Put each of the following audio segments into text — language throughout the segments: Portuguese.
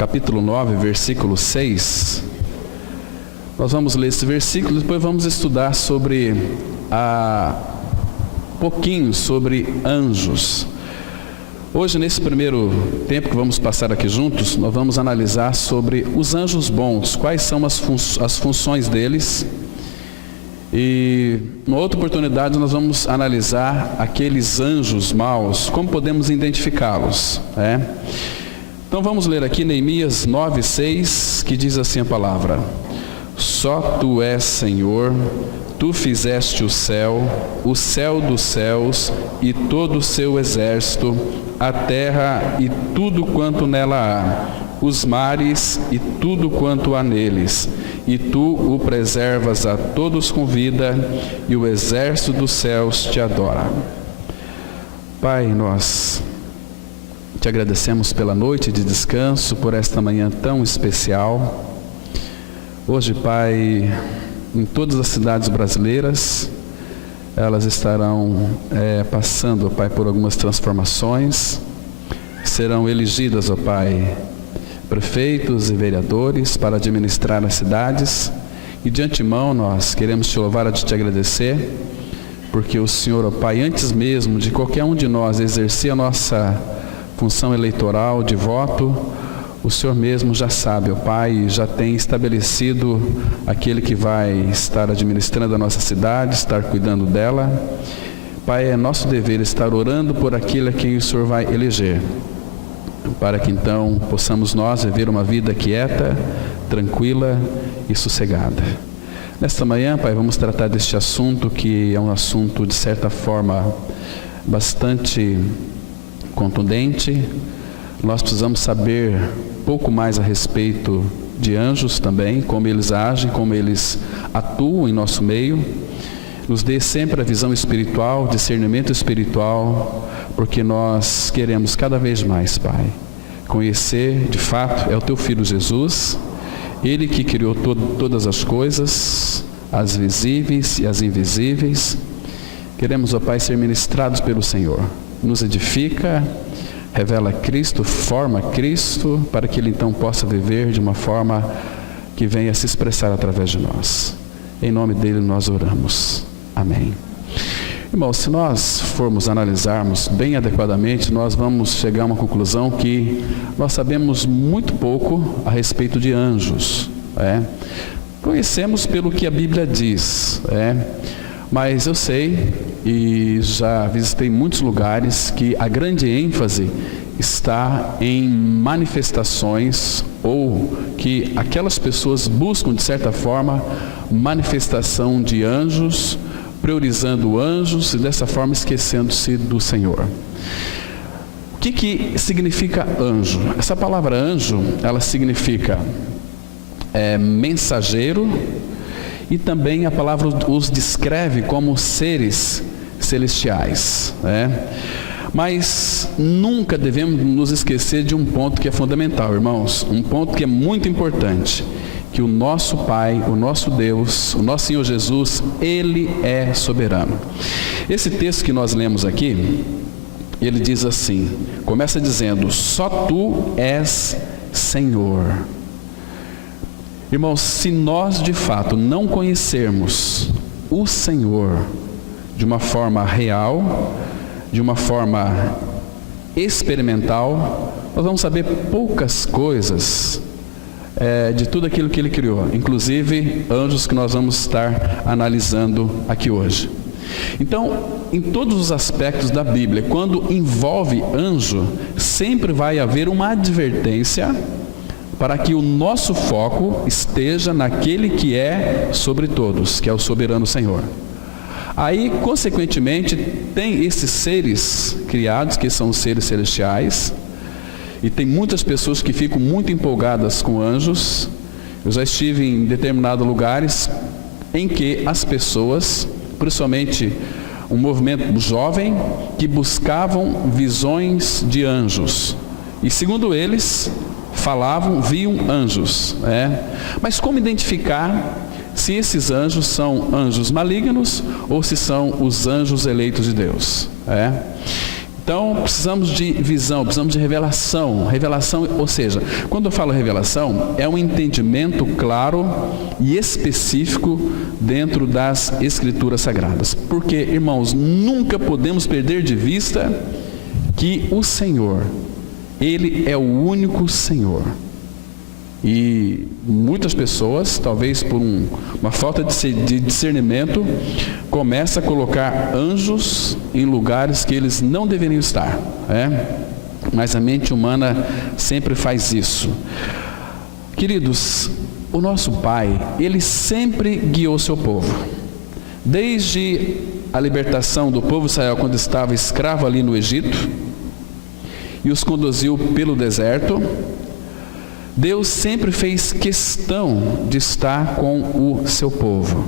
capítulo 9, versículo 6. Nós vamos ler esse versículo e depois vamos estudar pouquinho sobre anjos. Hoje, nesse primeiro tempo que vamos passar aqui juntos, nós vamos analisar sobre os anjos bons, quais são as funções deles. E, numa outra oportunidade, nós vamos analisar aqueles anjos maus, como podemos identificá-los, Então vamos ler aqui Neemias 9:6, que diz assim a palavra: Só Tu és Senhor, Tu fizeste o céu dos céus e todo o seu exército, a terra e tudo quanto nela há, os mares e tudo quanto há neles, e Tu o preservas a todos com vida, e o exército dos céus te adora. Pai, nós te agradecemos pela noite de descanso, por esta manhã tão especial. Hoje, Pai, em todas as cidades brasileiras, elas estarão passando, Pai, por algumas transformações. Serão elegidas, ó Pai, prefeitos e vereadores para administrar as cidades. E de antemão nós queremos te louvar e te agradecer, porque o Senhor, ó Pai, antes mesmo de qualquer um de nós exercer a nossa função eleitoral de voto, o Senhor mesmo já sabe, ó Pai, já tem estabelecido aquele que vai estar administrando a nossa cidade, estar cuidando dela. Pai, é nosso dever estar orando por aquele a quem o Senhor vai eleger, para que então possamos nós viver uma vida quieta, tranquila e sossegada. Nesta manhã, Pai, vamos tratar deste assunto, que é um assunto de certa forma bastante contundente. Nós precisamos saber pouco mais a respeito de anjos também, como eles agem, como eles atuam em nosso meio. Nos dê sempre a visão espiritual, discernimento espiritual, porque nós queremos cada vez mais, Pai, conhecer de fato é o Teu Filho Jesus, Ele que criou todas as coisas, as visíveis e as invisíveis. Queremos, ó Pai, ser ministrados pelo Senhor. Nos edifica, revela Cristo, forma Cristo, para que Ele então possa viver de uma forma que venha se expressar através de nós. Em nome dEle nós oramos. Amém. Irmãos, se nós formos analisarmos bem adequadamente, nós vamos chegar a uma conclusão que nós sabemos muito pouco a respeito de anjos. Conhecemos pelo que a Bíblia diz, mas eu sei, e já visitei muitos lugares, que a grande ênfase está em manifestações, ou que aquelas pessoas buscam, de certa forma, manifestação de anjos, priorizando anjos e dessa forma esquecendo-se do Senhor. O que significa anjo? Essa palavra anjo, ela significa mensageiro, e também a palavra os descreve como seres celestiais, Mas nunca devemos nos esquecer de um ponto que é fundamental, irmãos, um ponto que é muito importante, que o nosso Pai, o nosso Deus, o nosso Senhor Jesus, Ele é soberano. Esse texto que nós lemos aqui, ele diz assim, começa dizendo: Só Tu és Senhor. Irmãos, se nós de fato não conhecermos o Senhor de uma forma real, de uma forma experimental, nós vamos saber poucas coisas de tudo aquilo que Ele criou, inclusive anjos, que nós vamos estar analisando aqui hoje. Então, em todos os aspectos da Bíblia, quando envolve anjo, sempre vai haver uma advertência para que o nosso foco esteja naquele que é sobre todos, que é o soberano Senhor. Aí, consequentemente, tem esses seres criados, que são os seres celestiais, e tem muitas pessoas que ficam muito empolgadas com anjos. Eu já estive em determinados lugares em que as pessoas, principalmente um movimento jovem, que buscavam visões de anjos, e segundo eles, viam anjos, Mas como identificar se esses anjos são anjos malignos ou se são os anjos eleitos de Deus? Então, precisamos de visão, precisamos de revelação. Revelação, ou seja, quando eu falo revelação, é um entendimento claro e específico dentro das Escrituras Sagradas. Porque, irmãos, nunca podemos perder de vista que o Senhor, Ele é o único Senhor. E muitas pessoas, talvez por uma falta de discernimento, começam a colocar anjos em lugares que eles não deveriam estar, mas a mente humana sempre faz isso. Queridos, o nosso Pai, Ele sempre guiou seu povo. Desde a libertação do povo de Israel, quando estava escravo ali no Egito, e os conduziu pelo deserto, Deus sempre fez questão de estar com o seu povo.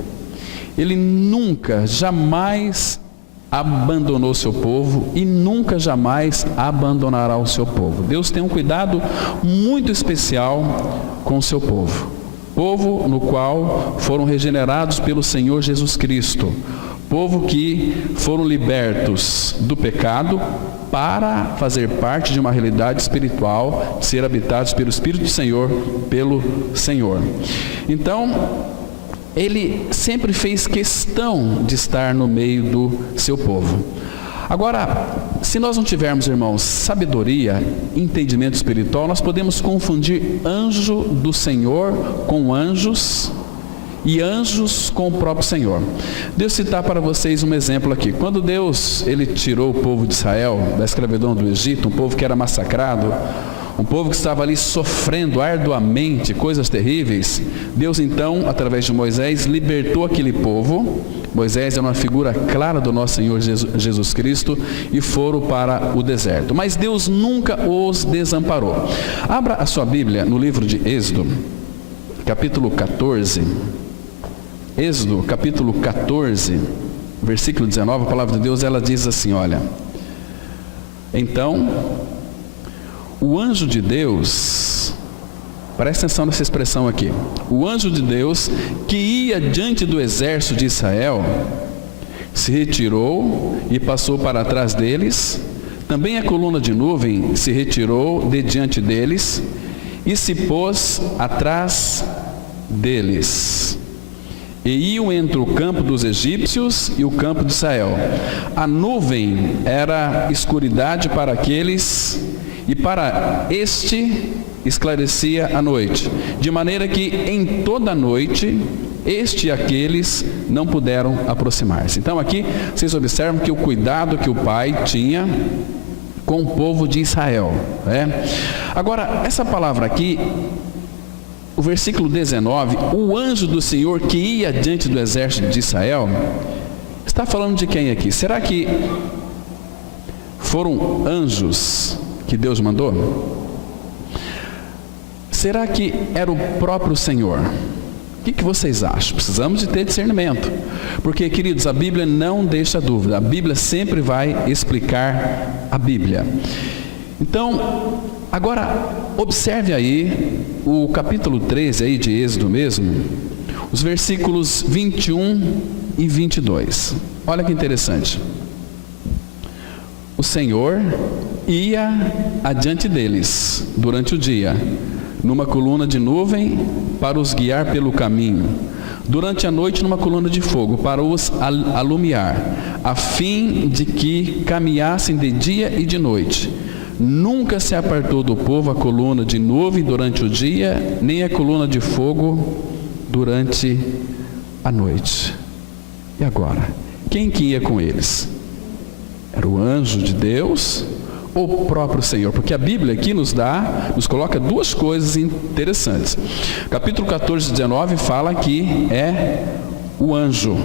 Ele nunca, jamais abandonou seu povo e nunca, jamais abandonará o seu povo. Deus tem um cuidado muito especial com o seu povo. Povo no qual foram regenerados pelo Senhor Jesus Cristo. Povo que foram libertos do pecado para fazer parte de uma realidade espiritual, ser habitados pelo Espírito do Senhor, pelo Senhor. Então, Ele sempre fez questão de estar no meio do seu povo. Agora, se nós não tivermos, irmãos, sabedoria, entendimento espiritual, nós podemos confundir anjo do Senhor com anjos e anjos com o próprio Senhor. Deus citar para vocês um exemplo aqui. Quando Deus, Ele tirou o povo de Israel da escravidão do Egito, um povo que era massacrado, um povo que estava ali sofrendo arduamente coisas terríveis, Deus então, através de Moisés, libertou aquele povo. Moisés é uma figura clara do nosso Senhor Jesus Cristo, e foram para o deserto. Mas Deus nunca os desamparou. Abra a sua Bíblia no livro de Êxodo, capítulo 14. Êxodo, capítulo 14, versículo 19, a palavra de Deus, ela diz assim, olha: então, o anjo de Deus, presta atenção nessa expressão aqui, o anjo de Deus que ia diante do exército de Israel, se retirou e passou para trás deles, também a coluna de nuvem se retirou de diante deles e se pôs atrás deles. E iam entre o campo dos egípcios e o campo de Israel. A nuvem era escuridade para aqueles, e para este esclarecia a noite, de maneira que em toda a noite este e aqueles não puderam aproximar-se. Então aqui vocês observam que o cuidado que o Pai tinha com o povo de Israel, Agora, essa palavra aqui, o versículo 19, o anjo do Senhor que ia diante do exército de Israel, está falando de quem aqui? Será que foram anjos que Deus mandou? Será que era o próprio Senhor? O que vocês acham? Precisamos de ter discernimento. Porque, queridos, a Bíblia não deixa dúvida. A Bíblia sempre vai explicar a Bíblia. Então, agora, observe aí o capítulo 13 aí de Êxodo mesmo, os versículos 21 e 22. Olha que interessante. O Senhor ia adiante deles durante o dia, numa coluna de nuvem para os guiar pelo caminho, durante a noite numa coluna de fogo para os alumiar, a fim de que caminhassem de dia e de noite. Nunca se apartou do povo a coluna de nuvem durante o dia, nem a coluna de fogo durante a noite. E agora? Quem que ia com eles? Era o anjo de Deus ou o próprio Senhor? Porque a Bíblia aqui nos coloca duas coisas interessantes. Capítulo 14, 19 fala que é o anjo.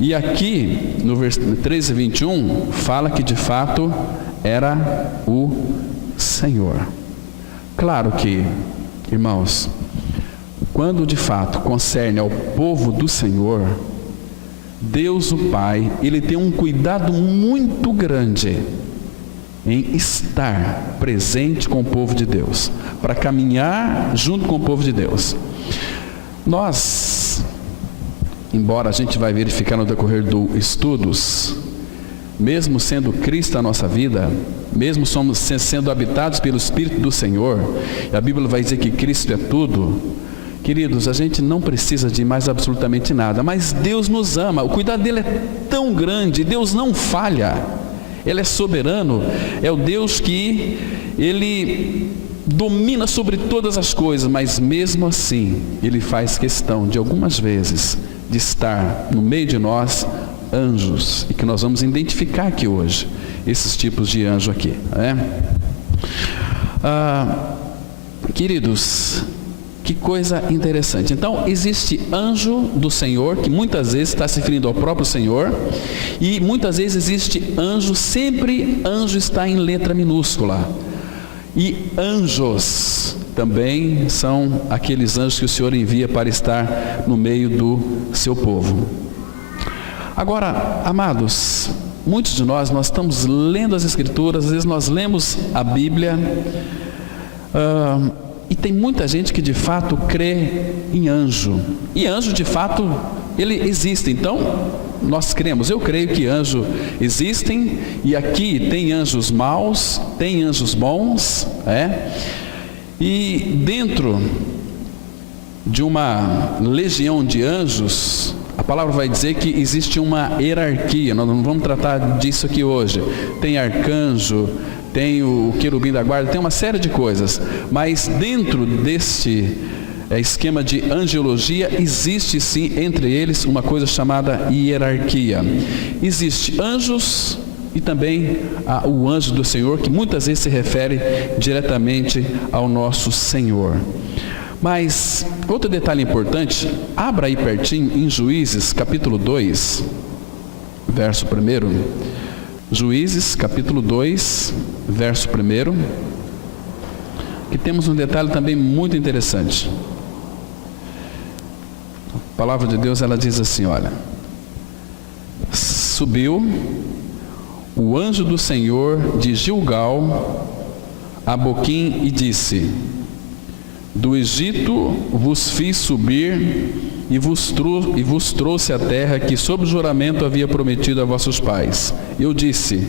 E aqui, no versículo 13 e 21, fala que de fato era o Senhor. Claro que, irmãos, quando de fato concerne ao povo do Senhor, Deus o Pai, Ele tem um cuidado muito grande em estar presente com o povo de Deus, para caminhar junto com o povo de Deus. Nós, embora a gente vai verificar no decorrer dos estudos, mesmo sendo Cristo a nossa vida, mesmo somos sendo habitados pelo Espírito do Senhor, e a Bíblia vai dizer que Cristo é tudo, queridos, a gente não precisa de mais absolutamente nada, mas Deus nos ama, o cuidado dele é tão grande, Deus não falha, Ele é soberano, é o Deus que Ele domina sobre todas as coisas, mas mesmo assim, Ele faz questão de algumas vezes, de estar no meio de nós, anjos, e que nós vamos identificar aqui hoje, esses tipos de anjo aqui, né? Queridos, que coisa interessante. Então, existe anjo do Senhor, que muitas vezes está se referindo ao próprio Senhor, e muitas vezes existe anjo, sempre anjo está em letra minúscula, e anjos também são aqueles anjos que o Senhor envia para estar no meio do seu povo. Agora, amados, muitos de nós estamos lendo as Escrituras, às vezes nós lemos a Bíblia, e tem muita gente que de fato crê em anjo, e anjo de fato, ele existe, então nós cremos, eu creio que anjos existem, e aqui tem anjos maus, tem anjos bons, e dentro de uma legião de anjos, a palavra vai dizer que existe uma hierarquia, nós não vamos tratar disso aqui hoje, tem arcanjo, tem o querubim da guarda, tem uma série de coisas, mas dentro deste esquema de angiologia, existe sim entre eles uma coisa chamada hierarquia. Existe anjos e também o anjo do Senhor, que muitas vezes se refere diretamente ao nosso Senhor. Mas outro detalhe importante, abra aí pertinho em Juízes capítulo 2, verso 1. Juízes capítulo 2, verso 1. Que temos um detalhe também muito interessante. A palavra de Deus, ela diz assim, olha: subiu o anjo do Senhor de Gilgal a Boquim e disse: do Egito vos fiz subir e vos trouxe a terra que sob juramento havia prometido a vossos pais. Eu disse: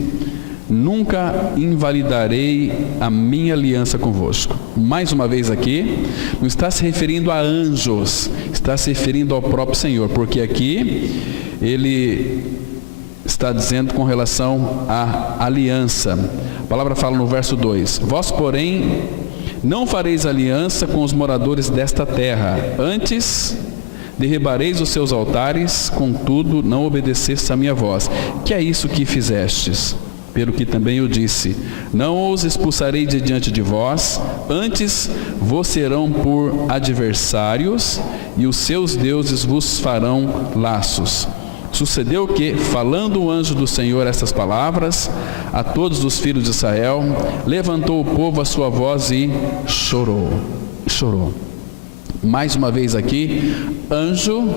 nunca invalidarei a minha aliança convosco. Mais uma vez aqui, não está se referindo a anjos, está se referindo ao próprio Senhor, porque aqui ele está dizendo com relação à aliança. A palavra fala no verso 2: vós, porém, não fareis aliança com os moradores desta terra, antes derribareis os seus altares, contudo não obedecestes à minha voz. Que é isso que fizestes? Pelo que também eu disse: não os expulsarei de diante de vós, antes vos serão por adversários, e os seus deuses vos farão laços. Sucedeu que, falando o anjo do Senhor estas palavras a todos os filhos de Israel, levantou o povo a sua voz e chorou. Mais uma vez aqui, anjo,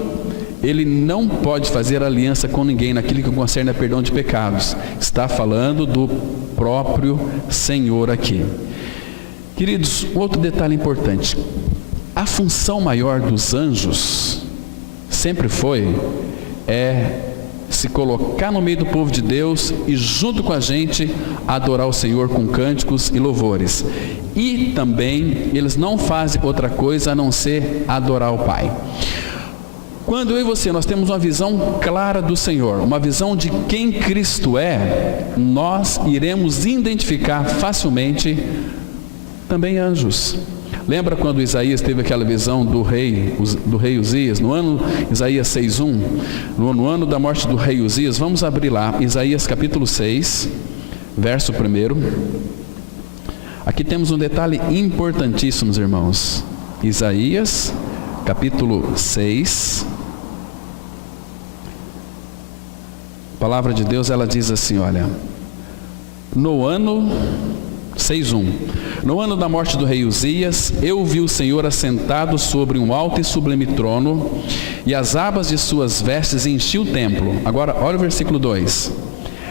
ele não pode fazer aliança com ninguém naquilo que concerne a perdão de pecados. Está falando do próprio Senhor aqui. Queridos, outro detalhe importante: a função maior dos anjos sempre foi se colocar no meio do povo de Deus e junto com a gente adorar o Senhor com cânticos e louvores. E também eles não fazem outra coisa a não ser adorar o Pai. Quando eu e você, nós temos uma visão clara do Senhor, uma visão de quem Cristo é, nós iremos identificar facilmente também anjos. Lembra quando Isaías teve aquela visão do rei Uzias, no ano, Isaías 6:1, no ano da morte do rei Uzias? Vamos abrir lá, Isaías capítulo 6, verso 1. Aqui temos um detalhe importantíssimo, irmãos. Isaías capítulo 6, a palavra de Deus, ela diz assim, olha: no ano 6:1, no ano da morte do rei Uzias, eu vi o Senhor assentado sobre um alto e sublime trono, e as abas de suas vestes enchiam o templo. Agora, olha o versículo 2.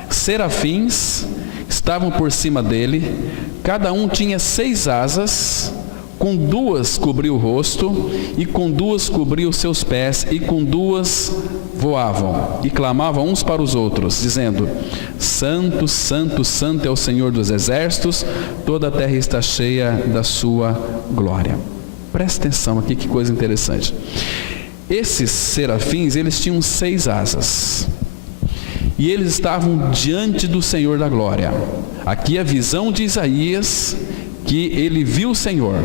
Serafins estavam por cima dele, cada um tinha 6 asas, Com duas cobriu o rosto, e com duas cobriu os seus pés, e com duas voavam, e clamavam uns para os outros, dizendo: Santo, Santo, Santo é o Senhor dos exércitos, toda a terra está cheia da sua glória. Presta atenção aqui, que coisa interessante. Esses serafins, eles tinham 6 asas, e eles estavam diante do Senhor da glória. Aqui a visão de Isaías, que ele viu o Senhor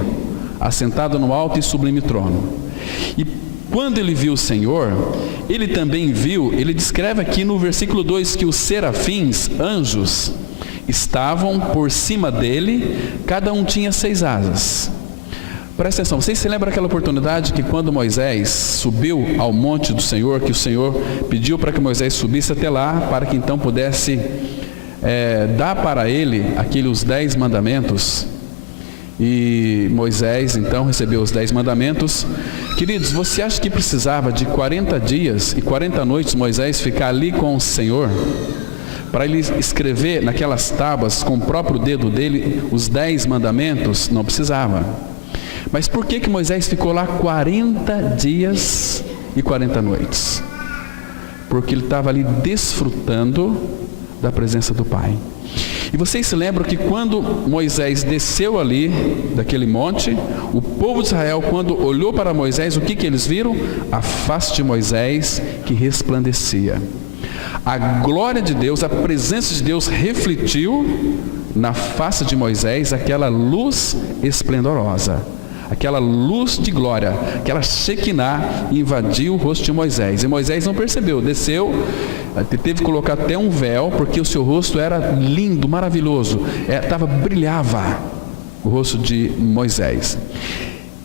assentado no alto e sublime trono. E quando ele viu o Senhor, ele também viu, ele descreve aqui no versículo 2 que os serafins, anjos, estavam por cima dele, cada um tinha 6 asas. Presta atenção, vocês se lembram daquela oportunidade que quando Moisés subiu ao monte do Senhor, que o Senhor pediu para que Moisés subisse até lá, para que então pudesse dar para ele aqueles 10 mandamentos, e Moisés então recebeu os 10 mandamentos. Queridos, você acha que precisava de 40 dias e 40 noites Moisés ficar ali com o Senhor, para ele escrever naquelas tábuas com o próprio dedo dele os 10 mandamentos? Não precisava. Mas por que Moisés ficou lá 40 dias e 40 noites? Porque ele estava ali desfrutando da presença do Pai. E vocês se lembram que quando Moisés desceu ali daquele monte, o povo de Israel, quando olhou para Moisés, o que eles viram? A face de Moisés que resplandecia. A glória de Deus, a presença de Deus refletiu na face de Moisés aquela luz esplendorosa. Aquela luz de glória, aquela Shekinah invadiu o rosto de Moisés. E Moisés não percebeu, desceu, teve que colocar até um véu, porque o seu rosto era lindo, maravilhoso, brilhava o rosto de Moisés.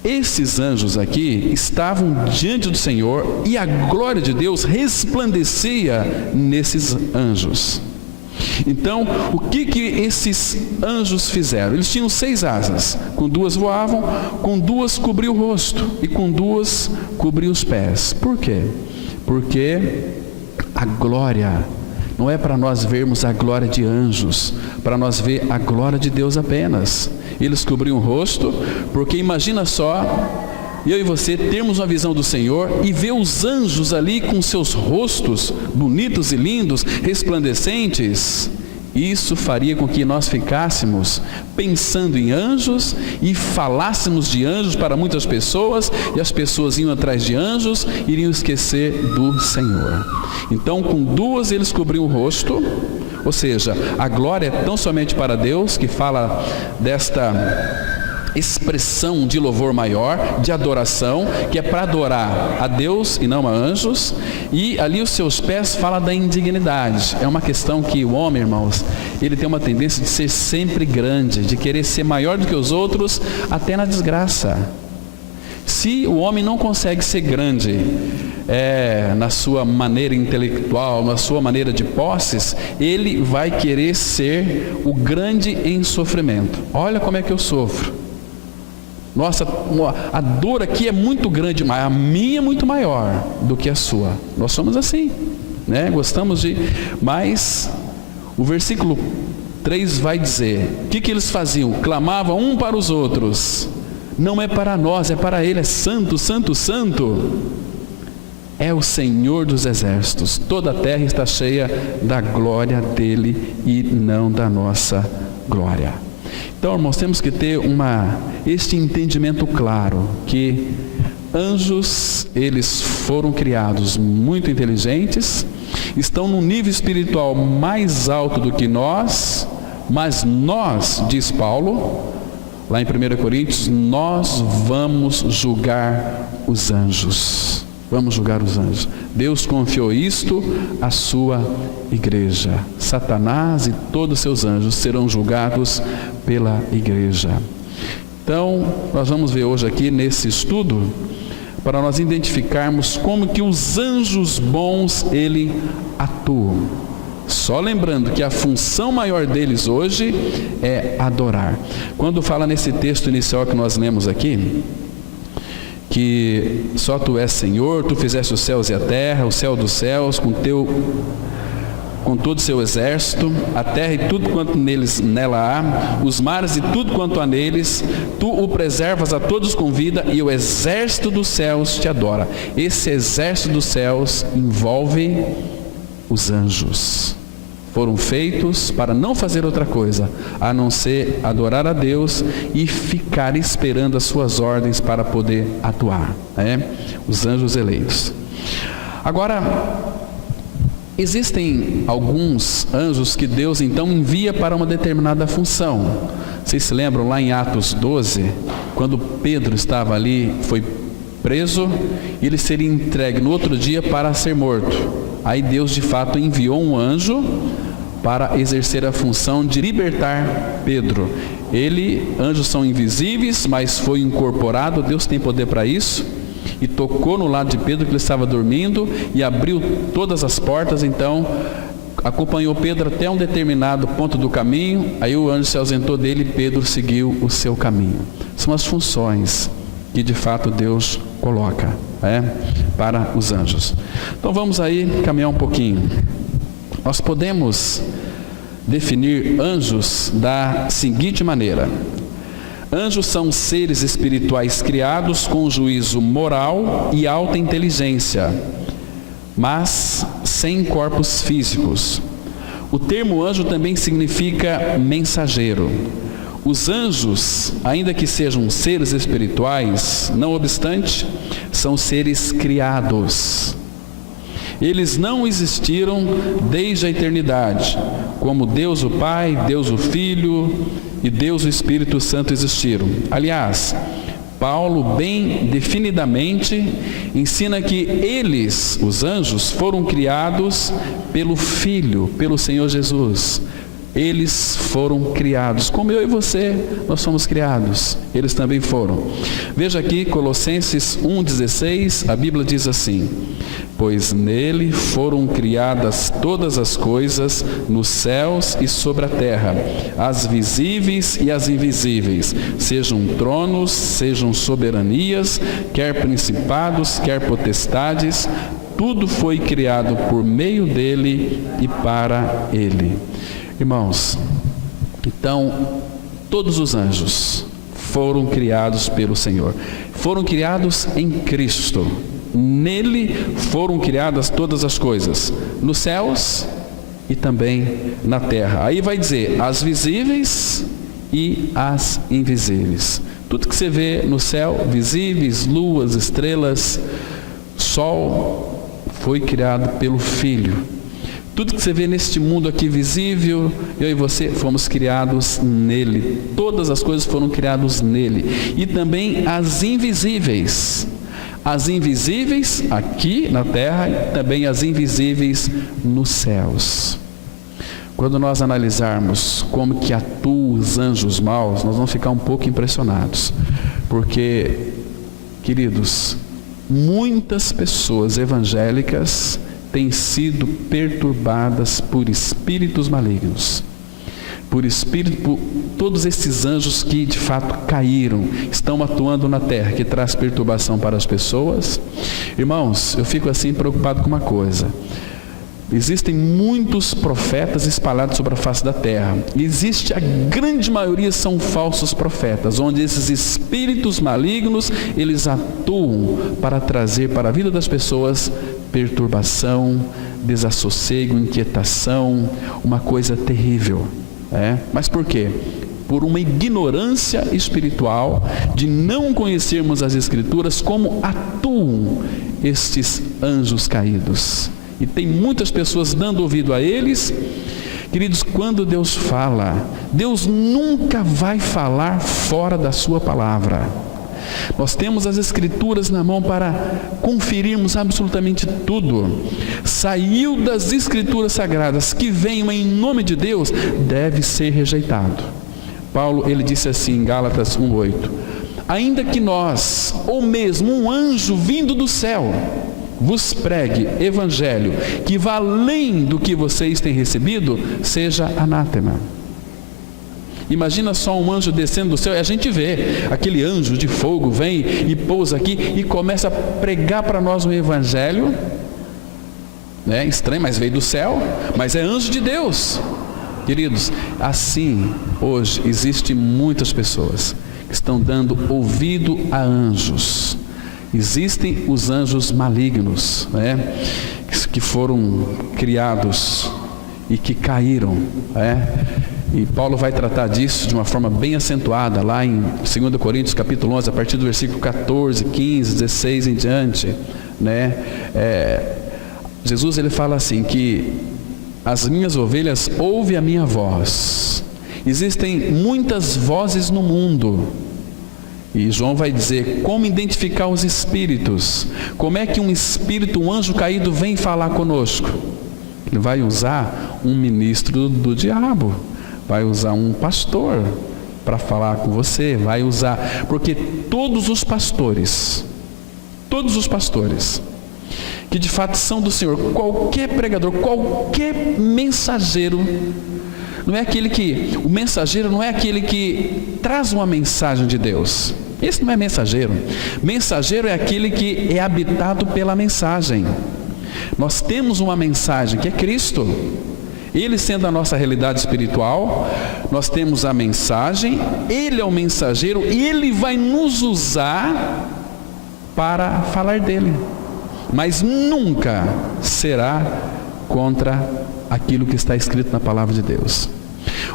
Esses anjos aqui estavam diante do Senhor, e a glória de Deus resplandecia nesses anjos. Então, o que esses anjos fizeram? Eles tinham 6 asas, com 2 voavam, com 2 cobriu o rosto, e com 2 cobriu os pés. Por quê? Porque a glória não é para nós vermos a glória de anjos, para nós ver a glória de Deus apenas. Eles cobriam o rosto, porque imagina só, eu e você termos uma visão do Senhor e ver os anjos ali com seus rostos bonitos e lindos, resplandecentes. Isso faria com que nós ficássemos pensando em anjos e falássemos de anjos para muitas pessoas, e as pessoas iam atrás de anjos e iriam esquecer do Senhor. Então, com 2 eles cobriam o rosto, ou seja, a glória é tão somente para Deus, que fala desta expressão de louvor maior, de adoração, que é para adorar a Deus e não a anjos. E ali os seus pés fala da indignidade. É uma questão que o homem, irmãos, ele tem uma tendência de ser sempre grande, de querer ser maior do que os outros, até na desgraça. Se o homem não consegue ser grande na sua maneira intelectual, na sua maneira de posses, ele vai querer ser o grande em sofrimento. Olha como é que eu sofro. Nossa, a dor aqui é muito grande, mas a minha é muito maior do que a sua. Nós somos assim, né? Gostamos de... Mas o versículo 3 vai dizer, o que eles faziam? Clamavam um para os outros. Não é para nós, é para Ele, é santo, santo, santo. É o Senhor dos exércitos. Toda a terra está cheia da glória dEle e não da nossa glória. Então, irmãos, temos que ter este entendimento claro, que anjos, eles foram criados muito inteligentes, estão num nível espiritual mais alto do que nós, mas nós, diz Paulo, lá em 1 Coríntios, nós vamos julgar os anjos. Vamos julgar os anjos. Deus confiou isto à sua igreja. Satanás e todos os seus anjos serão julgados pela igreja. Então, nós vamos ver hoje aqui nesse estudo, para nós identificarmos como que os anjos bons, ele atuam. Só lembrando que a função maior deles hoje é adorar. Quando fala nesse texto inicial que nós lemos aqui, que só Tu és Senhor, Tu fizeste os céus e a terra, o céu dos céus, com com todo o seu exército, a terra e tudo quanto nela há, os mares e tudo quanto há neles, tu o preservas a todos com vida, e o exército dos céus te adora. Esse exército dos céus envolve os anjos. Foram feitos para não fazer outra coisa, a não ser adorar a Deus e ficar esperando as suas ordens para poder atuar, os anjos eleitos. Agora, existem alguns anjos que Deus então envia para uma determinada função. Vocês se lembram lá em Atos 12, quando Pedro estava ali, foi preso, e ele seria entregue no outro dia para ser morto. Aí Deus de fato enviou um anjo para exercer a função de libertar Pedro. Anjos são invisíveis, mas foi incorporado, Deus tem poder para isso, e tocou no lado de Pedro que ele estava dormindo e abriu todas as portas. Então acompanhou Pedro até um determinado ponto do caminho, aí o anjo se ausentou dele e Pedro seguiu o seu caminho. São as funções que de fato Deus coloca para os anjos. Então vamos aí caminhar um pouquinho. Nós podemos definir anjos da seguinte maneira: anjos são seres espirituais criados com juízo moral e alta inteligência, mas sem corpos físicos. O termo anjo também significa mensageiro. Os anjos, ainda que sejam seres espirituais, não obstante, são seres criados. Eles não existiram desde a eternidade, como Deus o Pai, Deus o Filho e Deus o Espírito Santo existiram. Aliás, Paulo bem definidamente ensina que eles, os anjos, foram criados pelo Filho, pelo Senhor Jesus. Eles foram criados, como eu e você, nós somos criados, eles também foram. Veja aqui Colossenses 1,16, a Bíblia diz assim: pois nele foram criadas todas as coisas nos céus e sobre a terra, as visíveis e as invisíveis, sejam tronos, sejam soberanias, quer principados, quer potestades, tudo foi criado por meio dele e para ele. Irmãos, então, todos os anjos foram criados pelo Senhor, foram criados em Cristo, nele foram criadas todas as coisas, nos céus e também na terra. Aí vai dizer, as visíveis e as invisíveis. Tudo que você vê no céu, visíveis, luas, estrelas, sol, foi criado pelo Filho. Tudo que você vê neste mundo aqui visível, eu e você fomos criados nele. Todas as coisas foram criadas nele. E também as invisíveis. As invisíveis aqui na terra e também as invisíveis nos céus. Quando nós analisarmos como que atuam os anjos maus, nós vamos ficar um pouco impressionados. Porque, queridos, muitas pessoas evangélicas têm sido perturbadas por espíritos malignos, por todos esses anjos que de fato caíram, estão atuando na terra, que traz perturbação para as pessoas. Irmãos, eu fico assim preocupado com uma coisa: existem muitos profetas espalhados sobre a face da terra, e a grande maioria são falsos profetas, onde esses espíritos malignos, eles atuam para trazer para a vida das pessoas perturbação, desassossego, inquietação, uma coisa terrível. Mas por quê? Por uma ignorância espiritual, de não conhecermos as Escrituras, como atuam estes anjos caídos. E tem muitas pessoas dando ouvido a eles. Queridos, quando Deus fala, Deus nunca vai falar fora da sua palavra. Nós temos as Escrituras na mão para conferirmos absolutamente tudo. Saiu das Escrituras Sagradas, que venham em nome de Deus, deve ser rejeitado. Paulo, ele disse assim em Gálatas 1,8: ainda que nós, ou mesmo um anjo vindo do céu, vos pregue evangelho que vá além do que vocês têm recebido, seja anátema. Imagina só um anjo descendo do céu, e a gente vê aquele anjo de fogo vem e pousa aqui e começa a pregar para nós um evangelho, né? Estranho, mas veio do céu, mas é anjo de Deus. Queridos, assim, hoje, existem muitas pessoas que estão dando ouvido a anjos. Existem os anjos malignos, né? Que foram criados e que caíram, né? E Paulo vai tratar disso de uma forma bem acentuada, lá em 2 Coríntios capítulo 11, a partir do versículo 14, 15, 16 em diante, né? Jesus, ele fala assim, que as minhas ovelhas ouvem a minha voz. Existem muitas vozes no mundo. E João vai dizer como identificar os espíritos. Como é que um espírito, um anjo caído vem falar conosco? Ele vai usar um ministro do diabo, vai usar um pastor para falar com você, vai usar, porque todos os pastores, que de fato são do Senhor, qualquer pregador, qualquer mensageiro, o mensageiro não é aquele que traz uma mensagem de Deus. Esse não é mensageiro. Mensageiro é aquele que é habitado pela mensagem. Nós temos uma mensagem que é Cristo. Ele sendo a nossa realidade espiritual, nós temos a mensagem, Ele é o mensageiro e Ele vai nos usar para falar dele. Mas nunca será contra aquilo que está escrito na palavra de Deus.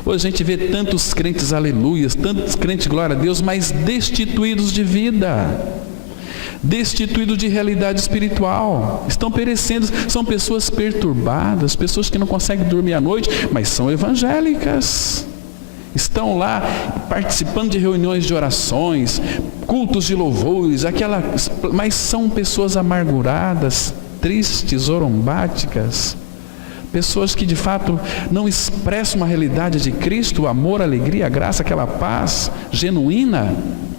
Hoje a gente vê tantos crentes aleluias, tantos crentes glória a Deus, mas destituídos de vida, destituídos de realidade espiritual, estão perecendo, são pessoas perturbadas, pessoas que não conseguem dormir à noite, mas são evangélicas, estão lá participando de reuniões de orações, cultos de louvores, mas são pessoas amarguradas, tristes, zorombáticas, pessoas que de fato não expressam uma realidade de Cristo, o amor, a alegria, a graça, aquela paz genuína,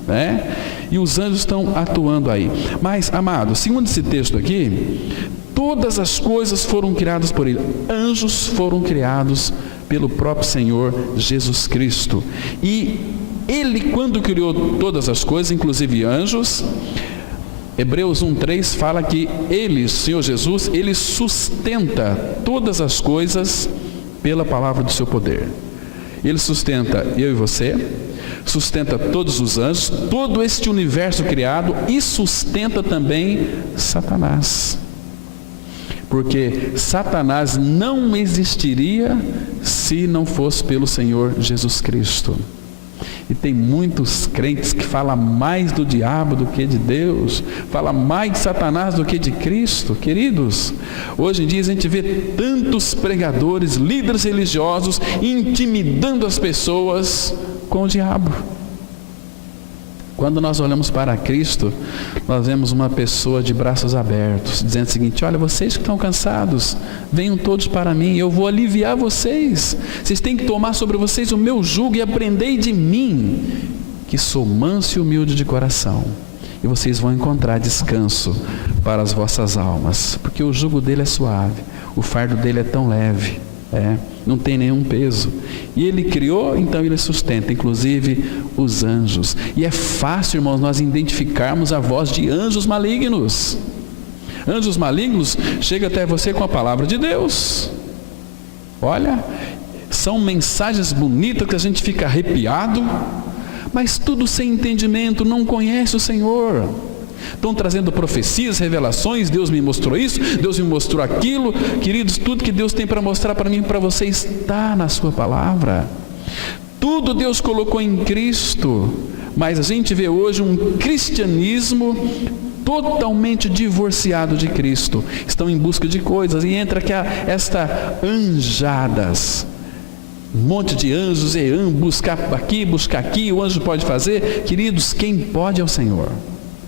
né? E os anjos estão atuando aí. Mas, amado, segundo esse texto aqui, todas as coisas foram criadas por Ele. Anjos foram criados pelo próprio Senhor Jesus Cristo. E Ele, quando criou todas as coisas, inclusive anjos, Hebreus 1:3 fala que Ele, Senhor Jesus, Ele sustenta todas as coisas pela palavra do seu poder. Ele sustenta eu e você, sustenta todos os anjos, todo este universo criado, e sustenta também Satanás. Porque Satanás não existiria se não fosse pelo Senhor Jesus Cristo. E tem muitos crentes que falam mais do diabo do que de Deus, falam mais de Satanás do que de Cristo. Queridos, hoje em dia a gente vê tantos pregadores, líderes religiosos intimidando as pessoas com o diabo. Quando nós olhamos para Cristo, nós vemos uma pessoa de braços abertos, dizendo o seguinte: olha, vocês que estão cansados, venham todos para mim, eu vou aliviar vocês. Vocês têm que tomar sobre vocês o meu jugo e aprendei de mim, que sou manso e humilde de coração, e vocês vão encontrar descanso para as vossas almas, porque o jugo dele é suave, o fardo dele é tão leve, não tem nenhum peso. E Ele criou, então Ele sustenta, inclusive os anjos. E é fácil, irmãos, nós identificarmos a voz de anjos malignos. Anjos malignos chegam até você com a palavra de Deus. Olha, são mensagens bonitas que a gente fica arrepiado, mas tudo sem entendimento, não conhece o Senhor. Estão trazendo profecias, revelações, Deus me mostrou isso, Deus me mostrou aquilo. Queridos, tudo que Deus tem para mostrar para mim e para você está na sua palavra. Tudo Deus colocou em Cristo, mas a gente vê hoje um cristianismo totalmente divorciado de Cristo. Estão em busca de coisas, e entra esta anjadas, um monte de anjos, buscar aqui, o anjo pode fazer. Queridos, quem pode é o Senhor.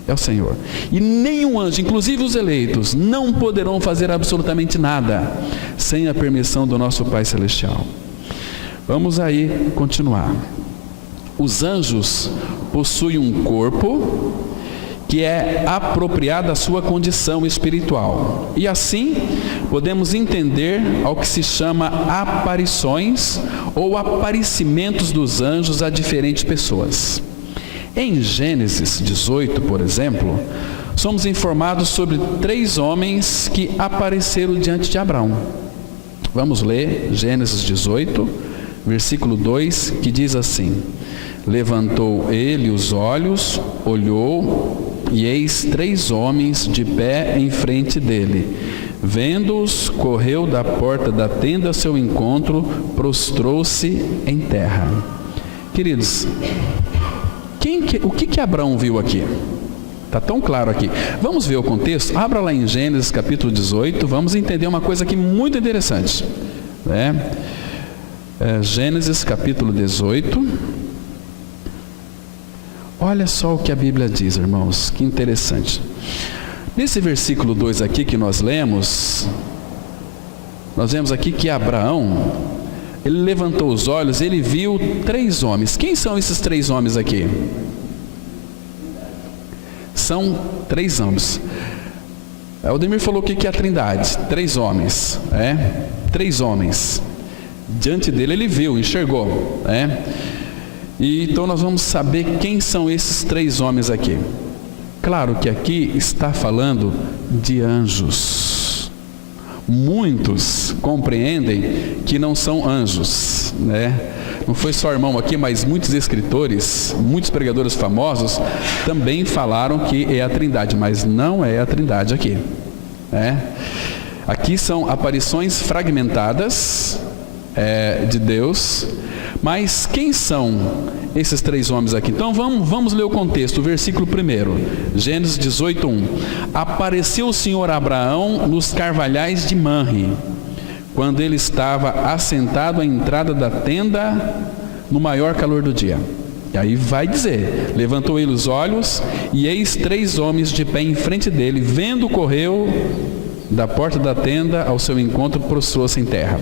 É o Senhor. E nenhum anjo, inclusive os eleitos, não poderão fazer absolutamente nada sem a permissão do nosso Pai Celestial. Vamos aí continuar. Os anjos possuem um corpo que é apropriado à sua condição espiritual. E assim, podemos entender ao que se chama aparições ou aparecimentos dos anjos a diferentes pessoas. Em Gênesis 18, por exemplo, somos informados sobre 3 homens que apareceram diante de Abraão. Vamos ler Gênesis 18, versículo 2, que diz assim: levantou ele os olhos, olhou, e eis 3 homens de pé em frente dele. Vendo-os, correu da porta da tenda ao seu encontro, prostrou-se em terra. Queridos, o que Abraão viu aqui? Está tão claro aqui. Vamos ver o contexto? Abra lá em Gênesis capítulo 18, vamos entender uma coisa aqui muito interessante. Gênesis capítulo 18. Olha só o que a Bíblia diz, irmãos, que interessante. Nesse versículo 2 aqui que nós lemos, nós vemos aqui que Abraão, ele levantou os olhos, ele viu 3 homens. Quem são esses 3 homens aqui? São 3 homens. O Aldemir falou o que é a Trindade? 3 homens. 3 homens. Diante dele ele viu, enxergou. E então nós vamos saber quem são esses 3 homens aqui. Claro que aqui está falando de anjos. Muitos compreendem que não são anjos, Não foi só irmão aqui, mas muitos escritores, muitos pregadores famosos também falaram que é a Trindade, mas não é a Trindade aqui. Aqui são aparições fragmentadas de Deus. Mas quem são esses 3 homens aqui? Então vamos ler o contexto, o versículo 1, Gênesis 18, 1. Apareceu o Senhor a Abraão nos carvalhais de Manre, quando ele estava assentado à entrada da tenda no maior calor do dia. E aí vai dizer: levantou ele os olhos, e eis 3 homens de pé em frente dele. Vendo, correu da porta da tenda ao seu encontro, prostrou-se em terra.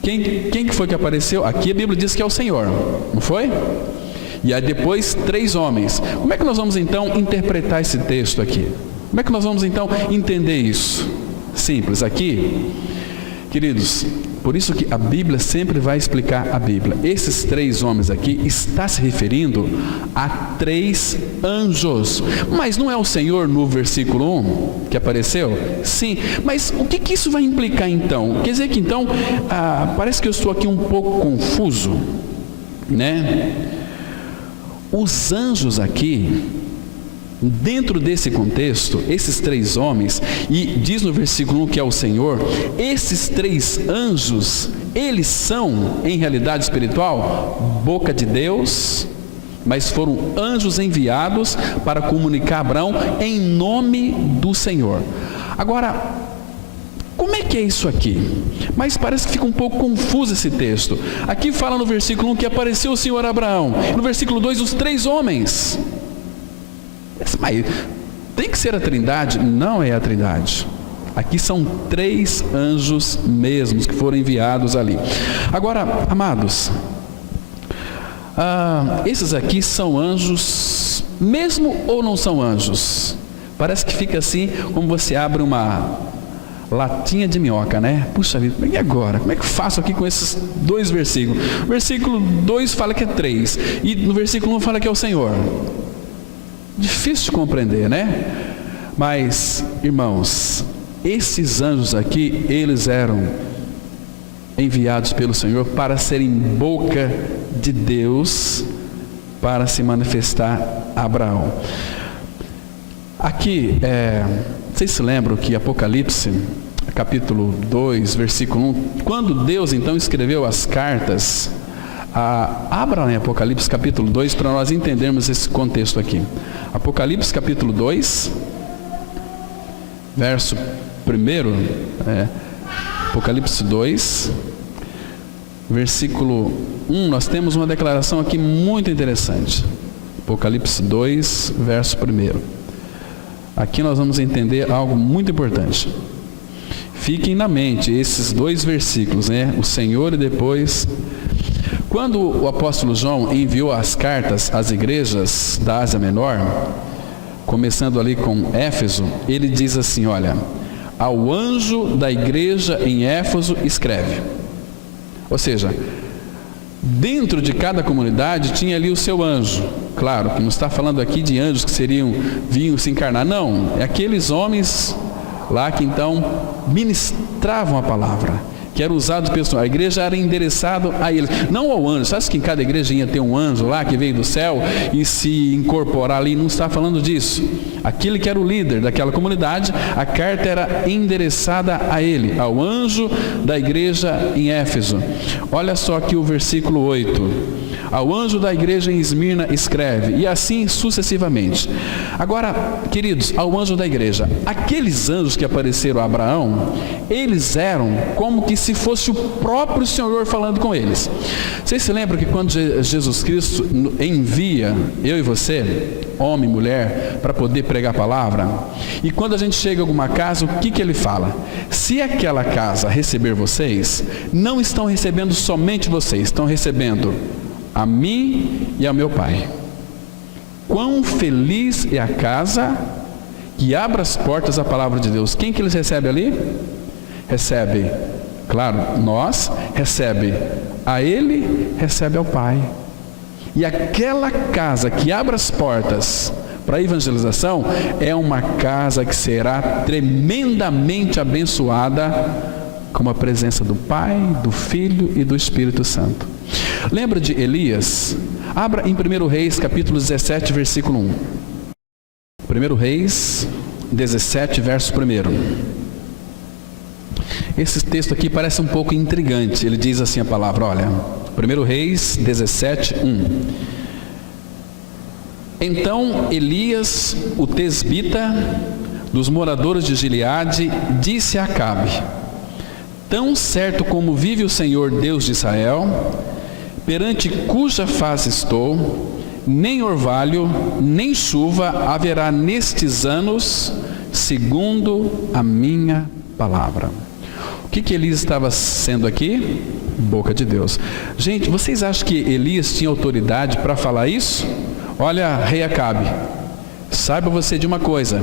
Quem que foi que apareceu? Aqui a Bíblia diz que é o Senhor, não foi? E aí depois 3 homens. Como é que nós vamos então interpretar esse texto aqui? Como é que nós vamos então entender isso? Simples, aqui, queridos, por isso que a Bíblia sempre vai explicar a Bíblia. Esses 3 homens aqui está se referindo a 3 anjos. Mas não é o Senhor no versículo 1 que apareceu? Sim, mas o que isso vai implicar então? Quer dizer que então, parece que eu estou aqui um pouco confuso, Os anjos aqui, dentro desse contexto, esses 3 homens, e diz no versículo 1 que é o Senhor, esses 3 anjos, eles são, em realidade espiritual, boca de Deus, mas foram anjos enviados para comunicar a Abraão em nome do Senhor. Agora, como é que é isso aqui? Mas parece que fica um pouco confuso esse texto. Aqui fala no versículo 1 que apareceu o Senhor a Abraão, no versículo 2 os 3 homens. Mas tem que ser a Trindade? Não é a Trindade. Aqui são 3 anjos mesmos que foram enviados ali. Agora, amados, esses aqui são anjos mesmo ou não são anjos? Parece que fica assim, como você abre uma latinha de minhoca, Puxa vida, e agora? Como é que eu faço aqui com esses 2 versículos? O versículo 2 fala que é 3, e no versículo 1 fala que é o Senhor. Difícil de compreender, Mas, irmãos, esses anjos aqui, eles eram enviados pelo Senhor para serem boca de Deus, para se manifestar a Abraão. Aqui, vocês se lembram que Apocalipse, capítulo 2, versículo 1, quando Deus então escreveu as cartas, abra lá em Apocalipse capítulo 2 para nós entendermos esse contexto aqui. Apocalipse capítulo 2, verso 1, Apocalipse 2, versículo 1, nós temos uma declaração aqui muito interessante. Apocalipse 2, verso 1. Aqui nós vamos entender algo muito importante. Fiquem na mente esses 2 versículos, O Senhor e depois... Quando o apóstolo João enviou as cartas às igrejas da Ásia Menor, começando ali com Éfeso, ele diz assim, olha, ao anjo da igreja em Éfeso escreve. Ou seja, Dentro de cada comunidade tinha ali o seu anjo. Claro, que não está falando aqui de anjos que vinham se encarnar. Não, é aqueles homens lá que então ministravam a palavra, que era usado pessoal. A igreja era endereçada a eles, não ao anjo. Sabe que em cada igreja ia ter um anjo lá que veio do céu e se incorporar ali? Não está falando disso. Aquele que era o líder daquela comunidade, a carta era endereçada a ele, ao anjo da igreja em Éfeso. Olha só aqui o versículo 8. Ao anjo da igreja em Esmirna escreve, e assim sucessivamente. Agora, queridos, ao anjo da igreja, aqueles anjos que apareceram a Abraão, eles eram como que se fosse o próprio Senhor falando com eles. Vocês se lembram que quando Jesus Cristo envia eu e você, homem e mulher, para poder pregar a palavra, e quando a gente chega a alguma casa, o que ele fala? Se aquela casa receber vocês, não estão recebendo somente vocês, estão recebendo a mim e ao meu Pai. Quão feliz é a casa que abre as portas à palavra de Deus. Quem que eles recebem ali? Recebe, claro, nós, recebe a Ele, recebe ao Pai. E aquela casa que abre as portas para a evangelização é uma casa que será tremendamente abençoada com a presença do Pai, do Filho e do Espírito Santo. Lembra de Elias? Abra em 1 Reis, capítulo 17, versículo 1. 1 Reis 17, verso 1. Esse texto aqui parece um pouco intrigante. Ele diz assim a palavra, olha, 1 Reis 17, 1. Então Elias, o tesbita, dos moradores de Gileade, disse a Acabe: tão certo como vive o Senhor Deus de Israel, perante cuja face estou, nem orvalho, nem chuva haverá nestes anos, segundo a minha palavra. O que Elias estava sendo aqui? Boca de Deus. Gente, vocês acham que Elias tinha autoridade para falar isso? Olha, rei Acabe, saiba você de uma coisa: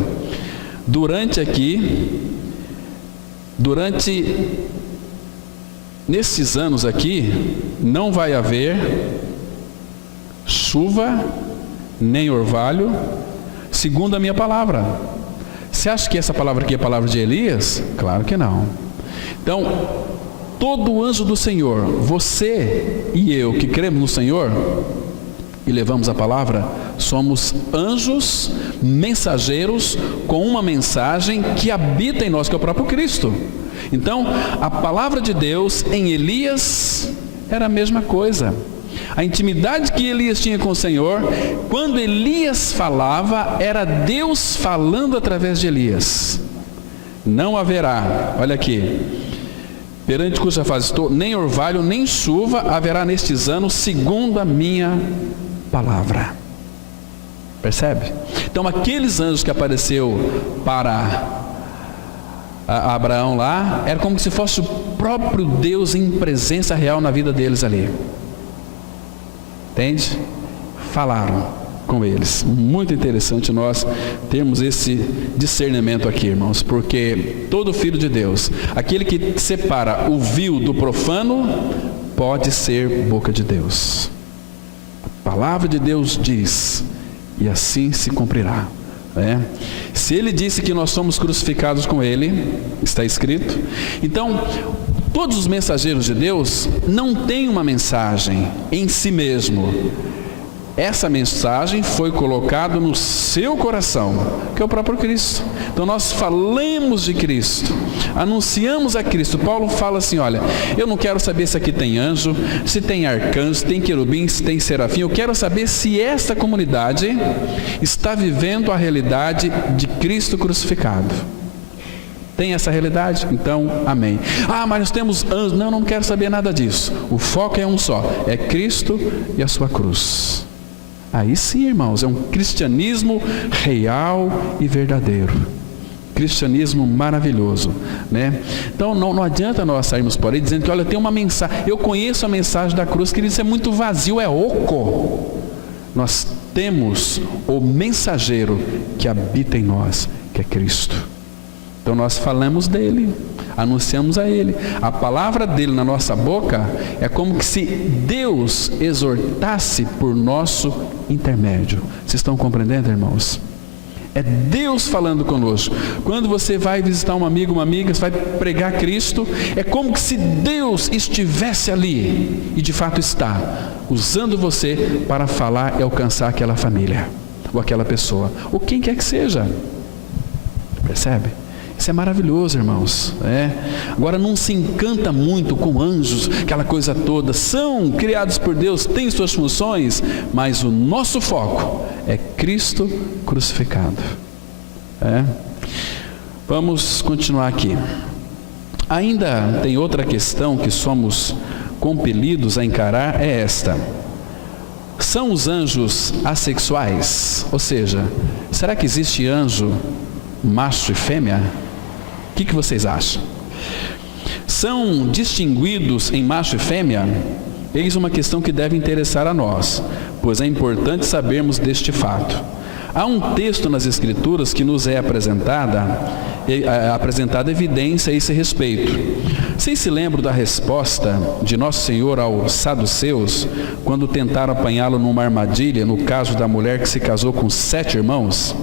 nesses anos aqui, não vai haver chuva, nem orvalho, segundo a minha palavra. Você acha que essa palavra aqui é a palavra de Elias? Claro que não. Então, todo anjo do Senhor, você e eu que cremos no Senhor e levamos a palavra, somos anjos mensageiros com uma mensagem que habita em nós, que é o próprio Cristo. Então, a palavra de Deus em Elias era a mesma coisa. A intimidade que Elias tinha com o Senhor, quando Elias falava, era Deus falando através de Elias. Não haverá, olha aqui, perante cuja face estou, nem orvalho, nem chuva haverá nestes anos, segundo a minha palavra. Percebe? Então, aqueles anjos que apareceu para Abraão lá, era como se fosse o próprio Deus em presença real na vida deles ali. Entende? Falaram com eles. Muito interessante nós termos esse discernimento aqui, irmãos, porque todo filho de Deus, aquele que separa o vil do profano, pode ser boca de Deus. A palavra de Deus diz, e assim se cumprirá. Se ele disse que nós somos crucificados com ele, está escrito. Então, todos os mensageiros de Deus não têm uma mensagem em si mesmo. Essa mensagem foi colocada no seu coração, que é o próprio Cristo. Então nós falamos de Cristo, anunciamos a Cristo. Paulo fala assim, olha, eu não quero saber se aqui tem anjo, se tem arcanjo, se tem querubim, se tem serafim. Eu quero saber se esta comunidade está vivendo a realidade de Cristo crucificado. Tem essa realidade? Então, amém. Mas nós temos anjos. Não quero saber nada disso. O foco é um só, é Cristo e a sua cruz. Aí sim, irmãos, é um cristianismo real e verdadeiro. Cristianismo maravilhoso, né? Então não adianta nós sairmos por aí dizendo que, olha, tem uma mensagem, eu conheço a mensagem da cruz, que isso é muito vazio, é oco. Nós temos o mensageiro que habita em nós, que é Cristo. Então nós falamos dele, anunciamos a ele. A palavra dele na nossa boca é como que se Deus exortasse por nosso intermédio. Vocês estão compreendendo, irmãos? É Deus falando conosco. Quando você vai visitar um amigo, uma amiga, você vai pregar Cristo, é como que se Deus estivesse ali, e de fato está, usando você para falar e alcançar aquela família, ou aquela pessoa, ou quem quer que seja. Percebe? Isso é maravilhoso, irmãos. Agora, não se encanta muito com anjos, aquela coisa toda. São criados por Deus, têm suas funções, mas o nosso foco é Cristo crucificado. Vamos continuar aqui. Ainda tem outra questão que somos compelidos a encarar, é esta: são os anjos assexuais? Ou seja, será que existe anjo macho e fêmea? O que vocês acham? São distinguidos em macho e fêmea? Eis uma questão que deve interessar a nós, pois é importante sabermos deste fato. Há um texto nas Escrituras que nos é apresentada evidência a esse respeito. Vocês se lembram da resposta de Nosso Senhor aos saduceus, quando tentaram apanhá-lo numa armadilha, no caso da mulher que se casou com 7 irmãos?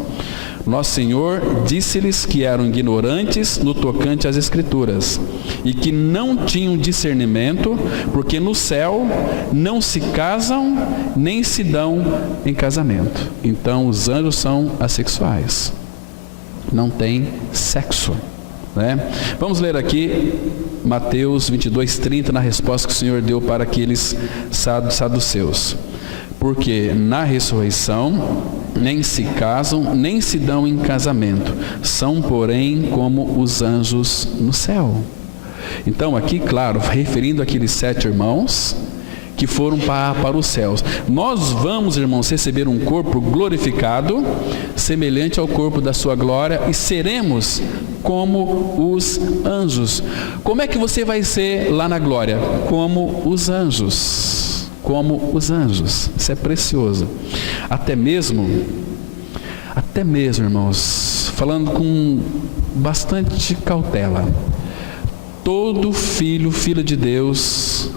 Nosso Senhor disse-lhes que eram ignorantes no tocante às Escrituras e que não tinham discernimento, porque no céu não se casam nem se dão em casamento. Então os anjos são assexuais, não tem sexo, Vamos ler aqui Mateus 22:30, na resposta que o Senhor deu para aqueles saduceus. Porque na ressurreição nem se casam, nem se dão em casamento, são, porém, como os anjos no céu. Então aqui, claro, referindo àqueles 7 irmãos que foram para os céus. Nós vamos, irmãos, receber um corpo glorificado, semelhante ao corpo da sua glória, e seremos como os anjos. Como é que você vai ser lá na glória? Como os anjos. Como os anjos. Isso é precioso. Até mesmo, irmãos, falando com bastante cautela, todo filho de Deus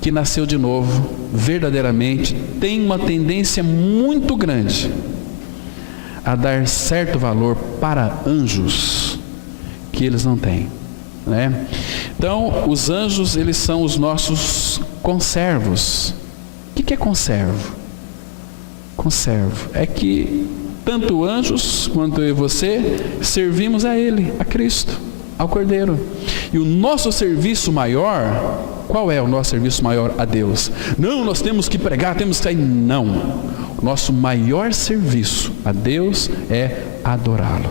que nasceu de novo, verdadeiramente, tem uma tendência muito grande a dar certo valor para anjos que eles não têm, Então, os anjos, eles são os nossos conservos. O que é conservo? Conservo é que tanto anjos quanto eu e você servimos a Ele, a Cristo, ao Cordeiro. E o nosso serviço maior, qual é o nosso serviço maior a Deus? Não, nós temos que pregar, temos que sair. Não. O nosso maior serviço a Deus é adorá-lo.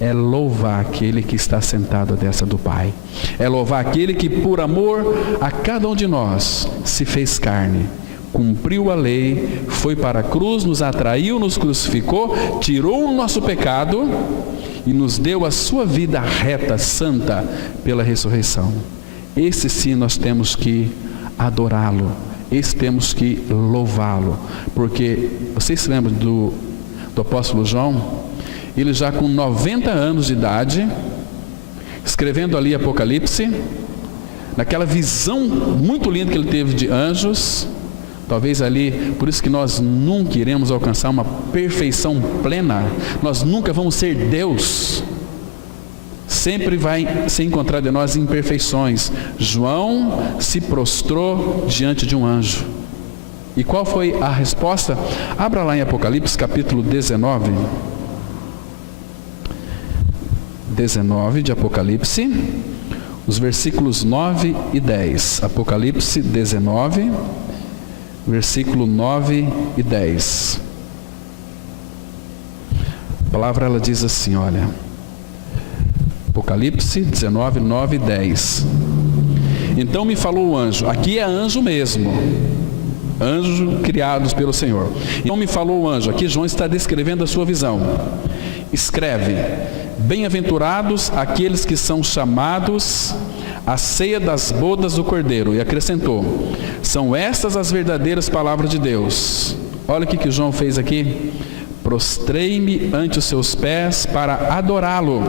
É louvar aquele que está sentado à destra do Pai. É louvar aquele que, por amor a cada um de nós, se fez carne, cumpriu a lei, foi para a cruz, nos atraiu, nos crucificou, tirou o nosso pecado e nos deu a sua vida reta, santa, pela ressurreição. Esse sim nós temos que adorá-lo, esse temos que louvá-lo, porque vocês se lembram do apóstolo João? Ele já com 90 anos de idade, escrevendo ali Apocalipse, naquela visão muito linda que ele teve de anjos, talvez ali, por isso que nós nunca iremos alcançar uma perfeição plena, nós nunca vamos ser Deus, sempre vai se encontrar de nós imperfeições. João se prostrou diante de um anjo, e qual foi a resposta? Abra lá em Apocalipse capítulo 19 de Apocalipse, os versículos 9 e 10. Apocalipse 19, versículo 9 e 10. A palavra, ela diz assim, olha, Apocalipse 19, 9 e 10. Então me falou o anjo, aqui é anjo mesmo, anjo criados pelo Senhor. Então me falou o anjo, aqui João está descrevendo a sua visão. Escreve: bem-aventurados aqueles que são chamados à ceia das bodas do Cordeiro. E acrescentou: são estas as verdadeiras palavras de Deus. Olha o que João fez aqui: prostrei-me ante os seus pés para adorá-lo.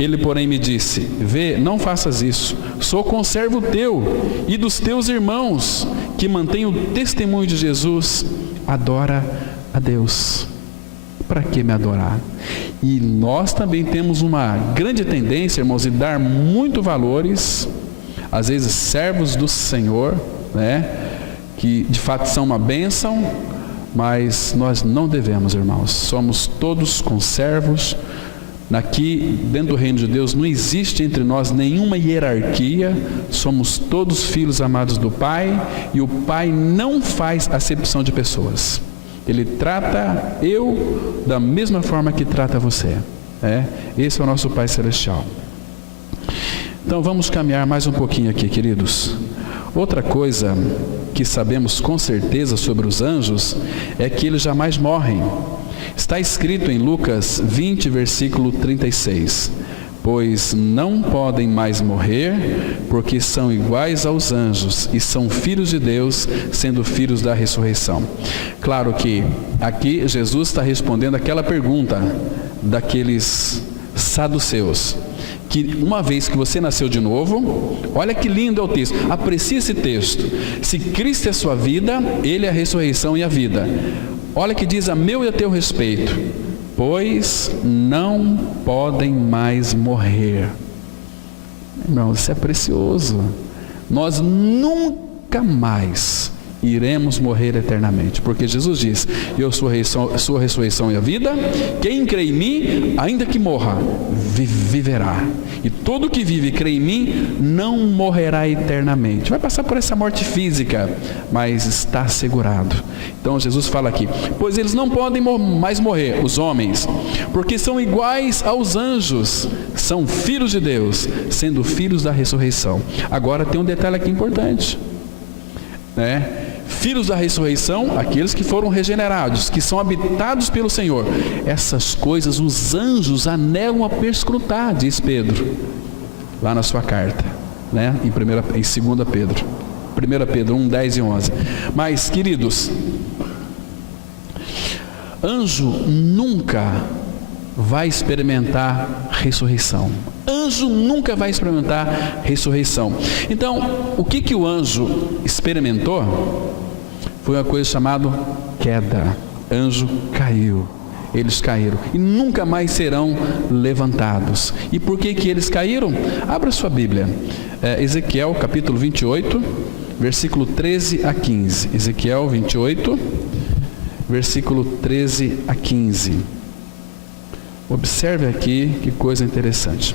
Ele, porém, me disse: vê, não faças isso. Sou conservo teu e dos teus irmãos, que mantêm o testemunho de Jesus. Adora a Deus. Para que me adorar? E nós também temos uma grande tendência, irmãos, de dar muito valores, às vezes servos do Senhor, né? Que de fato são uma bênção, mas nós não devemos, irmãos. Somos todos conservos. Aqui, dentro do reino de Deus, não existe entre nós nenhuma hierarquia. Somos todos filhos amados do Pai, e o Pai não faz acepção de pessoas. Ele trata eu da mesma forma que trata você. Esse é o nosso Pai Celestial. Então vamos caminhar mais um pouquinho aqui, queridos. Outra coisa que sabemos com certeza sobre os anjos é que eles jamais morrem. Está escrito em Lucas 20, versículo 36. Pois não podem mais morrer, porque são iguais aos anjos e são filhos de Deus, sendo filhos da ressurreição. Claro que aqui Jesus está respondendo aquela pergunta daqueles saduceus, que uma vez que você nasceu de novo, olha que lindo é o texto, aprecie esse texto. Se Cristo é a sua vida, Ele é a ressurreição e a vida. Olha que diz a meu e a teu respeito: pois não podem mais morrer. Irmão, isso é precioso. Nós nunca mais iremos morrer eternamente, porque Jesus diz: eu sou a sua ressurreição e a vida. Quem crê em mim, ainda que morra, viverá. E todo que vive e crê em mim não morrerá eternamente. Vai passar por essa morte física, mas está assegurado. Então Jesus fala aqui: pois eles não podem mais morrer, os homens, porque são iguais aos anjos, são filhos de Deus, sendo filhos da ressurreição. Agora tem um detalhe aqui importante, Filhos da ressurreição, aqueles que foram regenerados, que são habitados pelo Senhor. Essas coisas os anjos anelam a perscrutar, diz Pedro, lá na sua carta, em 2 Pedro. 1 Pedro 1, 10 e 11. Mas, queridos, anjo nunca vai experimentar ressurreição. Anjo nunca vai experimentar ressurreição. Então, o que o anjo experimentou foi uma coisa chamada queda. Anjo caiu. Eles caíram e nunca mais serão levantados. E por que eles caíram? Abra sua Bíblia. Ezequiel capítulo 28, versículo 13 a 15. Ezequiel 28, versículo 13 a 15. Observe aqui que coisa interessante.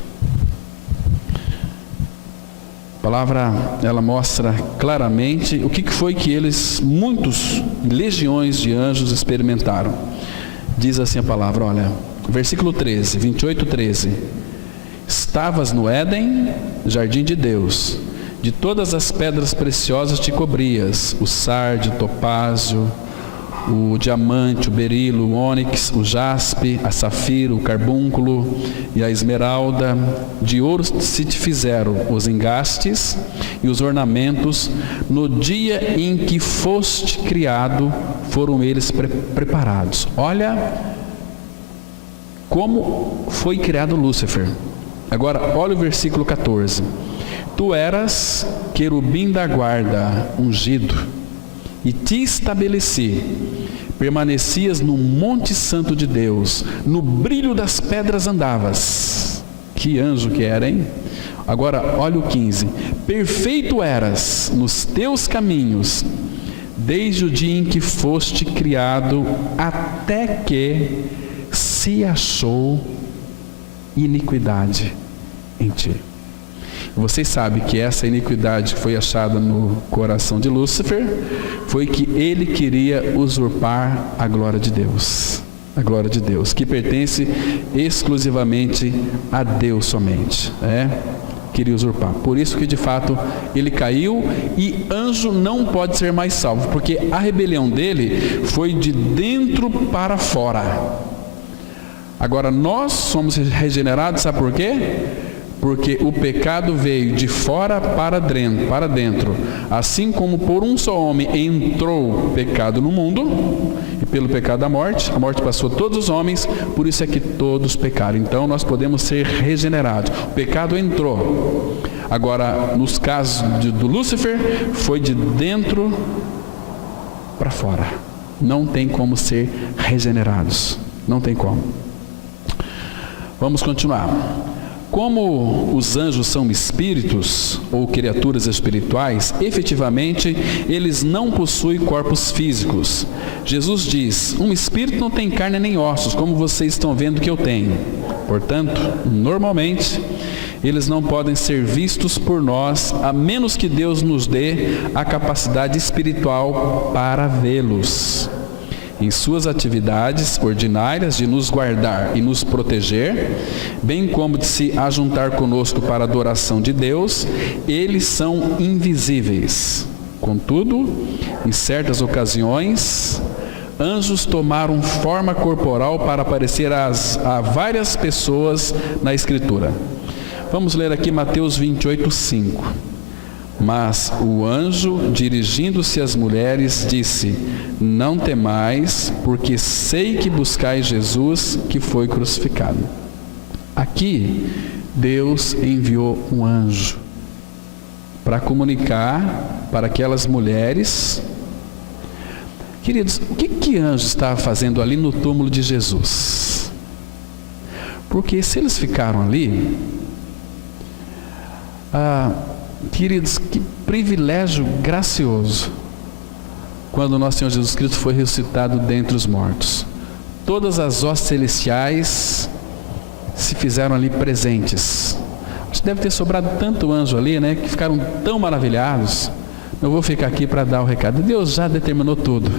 A palavra, ela mostra claramente o que foi que muitos legiões de anjos experimentaram. Diz assim a palavra, olha, versículo 13, 28, 13. Estavas no Éden, jardim de Deus, de todas as pedras preciosas te cobrias, o sardio, o topázio, o diamante, o berilo, o ônix, o jaspe, a safiro, o carbúnculo e a esmeralda. De ouro se te fizeram os engastes e os ornamentos. No dia em que foste criado, foram eles preparados. Olha como foi criado Lúcifer. Agora, olha o versículo 14. Tu eras querubim da guarda, ungido, e te estabeleci, permanecias no monte santo de Deus, no brilho das pedras andavas. Que anjo que era, hein? Agora, olha o 15. Perfeito eras nos teus caminhos, desde o dia em que foste criado, até que se achou iniquidade em ti. Vocês sabem que essa iniquidade que foi achada no coração de Lúcifer foi que ele queria usurpar a glória de Deus. A glória de Deus, que pertence exclusivamente a Deus somente. Queria usurpar. Por isso que de fato ele caiu, e anjo não pode ser mais salvo, porque a rebelião dele foi de dentro para fora. Agora nós somos regenerados, sabe por quê? porque o pecado veio de fora para dentro, assim como por um só homem entrou o pecado no mundo, e pelo pecado a morte passou a todos os homens, por isso é que todos pecaram. Então nós podemos ser regenerados. O pecado entrou. Agora, nos casos do Lúcifer, foi de dentro para fora. Não tem como ser regenerados. Não tem como. Vamos continuar. Como os anjos são espíritos ou criaturas espirituais, efetivamente eles não possuem corpos físicos. Jesus diz: um espírito não tem carne nem ossos, como vocês estão vendo que eu tenho. Portanto, normalmente, eles não podem ser vistos por nós, a menos que Deus nos dê a capacidade espiritual para vê-los. Em suas atividades ordinárias de nos guardar e nos proteger, bem como de se ajuntar conosco para a adoração de Deus, eles são invisíveis. Contudo, em certas ocasiões, anjos tomaram forma corporal para aparecer a várias pessoas na Escritura. Vamos ler aqui Mateus 28, 5. Mas o anjo, dirigindo-se às mulheres, disse: não temais, porque sei que buscais Jesus, que foi crucificado. Aqui, Deus enviou um anjo para comunicar para aquelas mulheres. Queridos, o que anjo estava fazendo ali no túmulo de Jesus? Porque se eles ficaram ali, queridos, que privilégio gracioso quando o nosso Senhor Jesus Cristo foi ressuscitado dentre os mortos. Todas as hostes celestiais se fizeram ali presentes. Acho que deve ter sobrado tanto anjo ali, né, que ficaram tão maravilhados. Não vou ficar aqui para dar o recado. Deus já determinou tudo.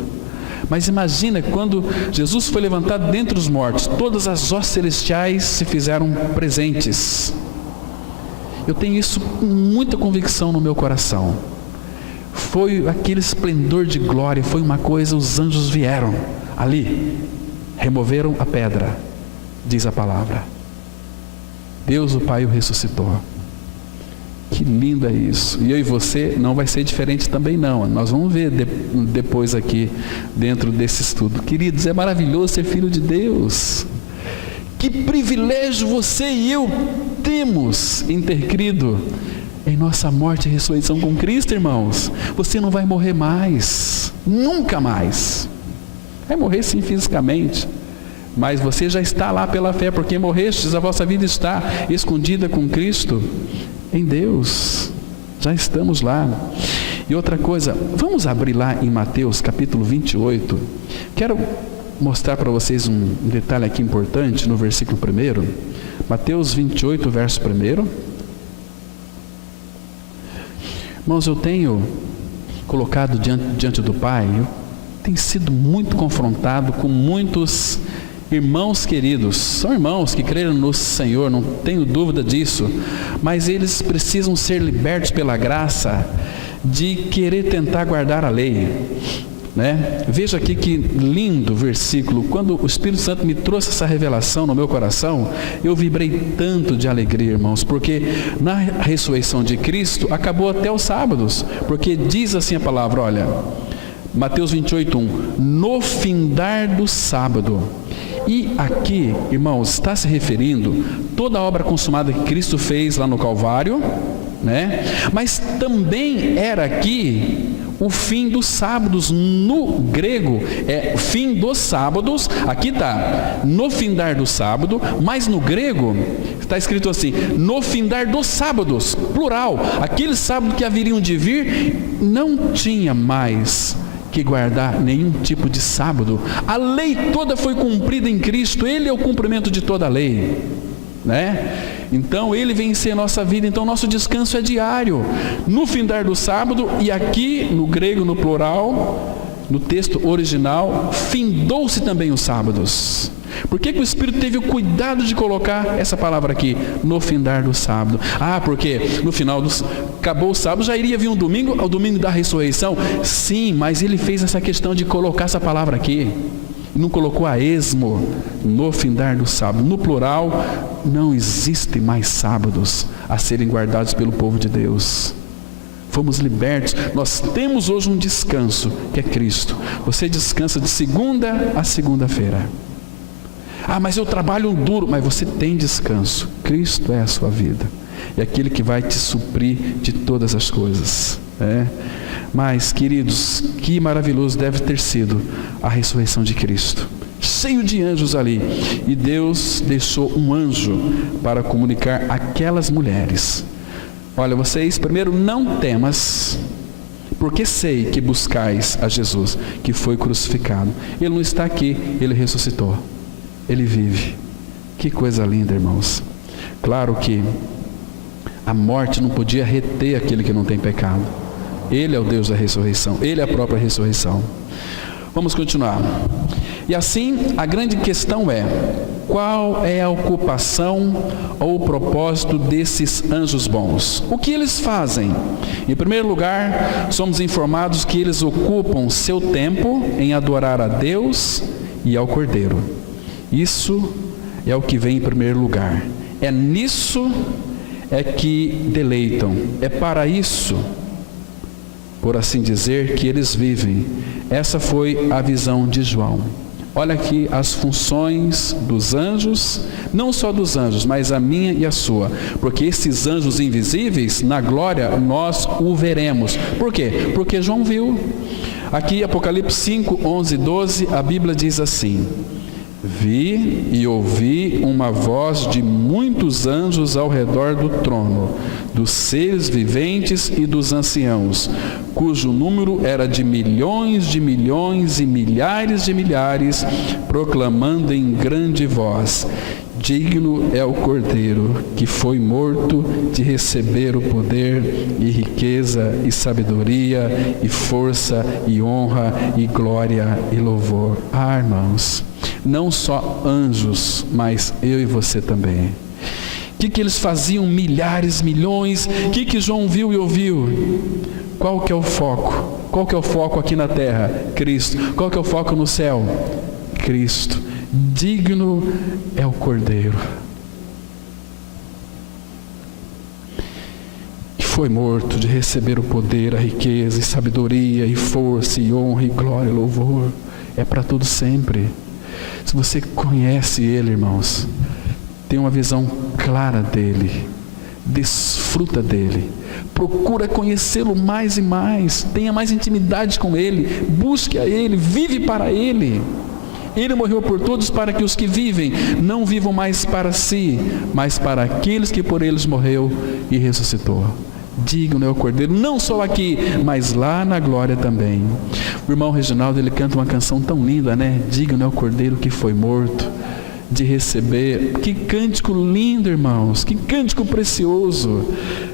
Mas imagina quando Jesus foi levantado dentre os mortos, todas as hostes celestiais se fizeram presentes. Eu tenho isso com muita convicção no meu coração. Foi aquele esplendor de glória, foi uma coisa, os anjos vieram ali, removeram a pedra, diz a palavra. Deus o Pai o ressuscitou. Que lindo é isso. E eu e você não vai ser diferente também não. Nós vamos ver depois aqui dentro desse estudo. Queridos, é maravilhoso ser filho de Deus. Que privilégio você e eu temos em ter crido em nossa morte e ressurreição com Cristo, irmãos. Você não vai morrer mais, nunca mais. Vai morrer sim fisicamente, mas você já está lá pela fé, porque morrestes, a vossa vida está escondida com Cristo em Deus. Já estamos lá. E outra coisa, vamos abrir lá em Mateus capítulo 28. Quero mostrar para vocês um detalhe aqui importante no versículo 1. Mateus 28, verso 1. Irmãos, eu tenho colocado diante do Pai, eu tenho sido muito confrontado com muitos irmãos queridos. São irmãos que creram no Senhor, não tenho dúvida disso, mas eles precisam ser libertos pela graça de querer tentar guardar a lei, né? Veja aqui que lindo versículo. Quando o Espírito Santo me trouxe essa revelação no meu coração, eu vibrei tanto de alegria, irmãos, porque na ressurreição de Cristo acabou até os sábados, porque diz assim a palavra, olha, Mateus 28, 1, no findar do sábado. E aqui, irmãos, está se referindo toda a obra consumada que Cristo fez lá no Calvário, né? Mas também era aqui o fim dos sábados. No grego é fim dos sábados. Aqui está no findar do sábado, mas no grego está escrito assim, no findar dos sábados, plural. Aquele sábado que haveriam de vir, não tinha mais que guardar nenhum tipo de sábado. A lei toda foi cumprida em Cristo. Ele é o cumprimento de toda a lei, né? Então ele vem ser a nossa vida. Então nosso descanso é diário, no findar do sábado. E aqui no grego, no plural, no texto original, findou-se também os sábados. Por que o Espírito teve o cuidado de colocar essa palavra aqui, no findar do sábado? Porque no final acabou o sábado, já iria vir um domingo, o domingo da ressurreição. Sim, mas ele fez essa questão de colocar essa palavra aqui. não colocou a esmo no findar do sábado. No plural, não existe mais sábados a serem guardados pelo povo de Deus. Fomos libertos. Nós temos hoje um descanso, que é Cristo. Você descansa de segunda a segunda-feira. Ah, mas eu trabalho duro. Mas você tem descanso. Cristo é a sua vida. É aquele que vai te suprir de todas as coisas. Mas, queridos, que maravilhoso deve ter sido a ressurreição de Cristo. Cheio de anjos ali. E Deus deixou um anjo para comunicar àquelas mulheres. Olha, vocês, primeiro, não temas, porque sei que buscais a Jesus, que foi crucificado. Ele não está aqui, Ele ressuscitou. Ele vive. Que coisa linda, irmãos. Claro que a morte não podia reter aquele que não tem pecado. Ele é o Deus da ressurreição. Ele é a própria ressurreição. Vamos continuar. E assim, a grande questão é: qual é a ocupação ou o propósito desses anjos bons? O que eles fazem? Em primeiro lugar, somos informados que eles ocupam seu tempo em adorar a Deus e ao Cordeiro. Isso é o que vem em primeiro lugar. É nisso que deleitam. É para isso, por assim dizer, que eles vivem. Essa foi a visão de João. Olha aqui as funções dos anjos, não só dos anjos, mas a minha e a sua. Porque esses anjos invisíveis, na glória, nós o veremos. Por quê? Porque João viu. Aqui, Apocalipse 5, 11 e 12, a Bíblia diz assim: vi e ouvi uma voz de muitos anjos ao redor do trono, dos seres viventes e dos anciãos, cujo número era de milhões e milhares de milhares, proclamando em grande voz: digno é o Cordeiro que foi morto de receber o poder e riqueza e sabedoria e força e honra e glória e louvor. Ah, irmãos, não só anjos, mas eu e você também. O que eles faziam? Milhares, milhões. O que João viu e ouviu? Qual que é o foco? Qual que é o foco aqui na terra? Cristo. Qual que é o foco no céu? Cristo. Digno é o Cordeiro que foi morto de receber o poder, a riqueza e sabedoria e força e honra e glória e louvor. É para todo sempre. Se você conhece Ele, irmãos, tem uma visão clara dEle, desfruta dEle, procura conhecê-lo mais e mais, tenha mais intimidade com Ele, busque a Ele, vive para Ele. Ele morreu por todos para que os que vivem não vivam mais para si, mas para aqueles que por eles morreu e ressuscitou. Digno é o Cordeiro, não só aqui, mas lá na glória também. O irmão Reginaldo, ele canta uma canção tão linda, né? Digno é o Cordeiro que foi morto de receber. Que cântico lindo, irmãos, que cântico precioso.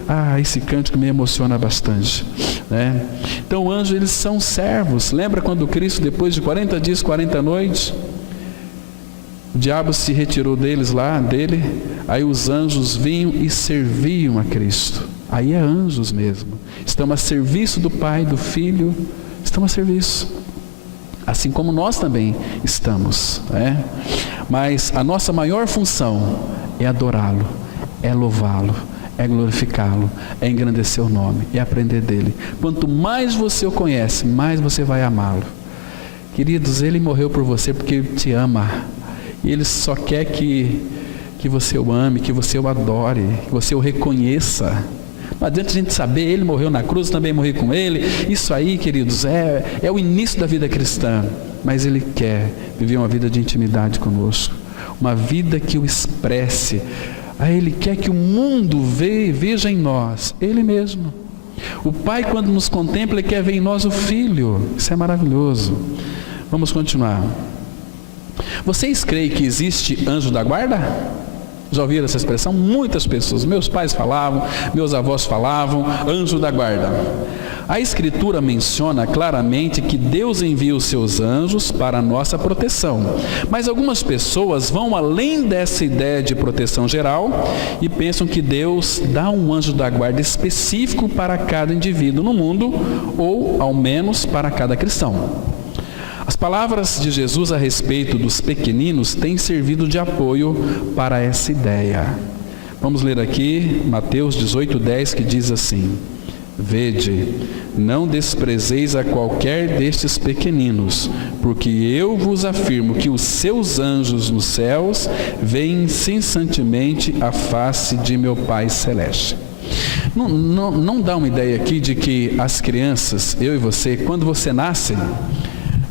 Ah, esse cântico me emociona bastante, né? Então, anjos, eles são servos. Lembra quando Cristo, depois de 40 dias, 40 noites, o diabo se retirou dele, aí os anjos vinham e serviam a Cristo. Aí é anjos mesmo. Estão a serviço do Pai, do Filho, estão a serviço. Assim como nós também estamos, né? Mas a nossa maior função é adorá-lo, é louvá-lo, é glorificá-lo, é engrandecer o nome, é aprender dele. Quanto mais você o conhece, mais você vai amá-lo. Queridos, ele morreu por você porque ele te ama. E ele só quer que você o ame, que você o adore, que você o reconheça. Não adianta a gente saber, ele morreu na cruz, também morri com ele. Isso aí, queridos, é o início da vida cristã. Mas ele quer viver uma vida de intimidade conosco, uma vida que o expresse. Ele quer que o mundo veja em nós ele mesmo. O Pai, quando nos contempla, ele quer ver em nós o Filho. Isso é maravilhoso. Vamos continuar. Vocês creem que existe anjo da guarda? Já ouviram essa expressão? Muitas pessoas, meus pais falavam, meus avós falavam, anjo da guarda. A Escritura menciona claramente que Deus envia os seus anjos para a nossa proteção. Mas algumas pessoas vão além dessa ideia de proteção geral e pensam que Deus dá um anjo da guarda específico para cada indivíduo no mundo, ou ao menos para cada cristão. As palavras de Jesus a respeito dos pequeninos têm servido de apoio para essa ideia. Vamos ler aqui Mateus 18:10, que diz assim: Vede, não desprezeis a qualquer destes pequeninos, porque eu vos afirmo que os seus anjos nos céus veem incessantemente a face de meu Pai Celeste. Não dá uma ideia aqui de que as crianças, eu e você, quando você nasce,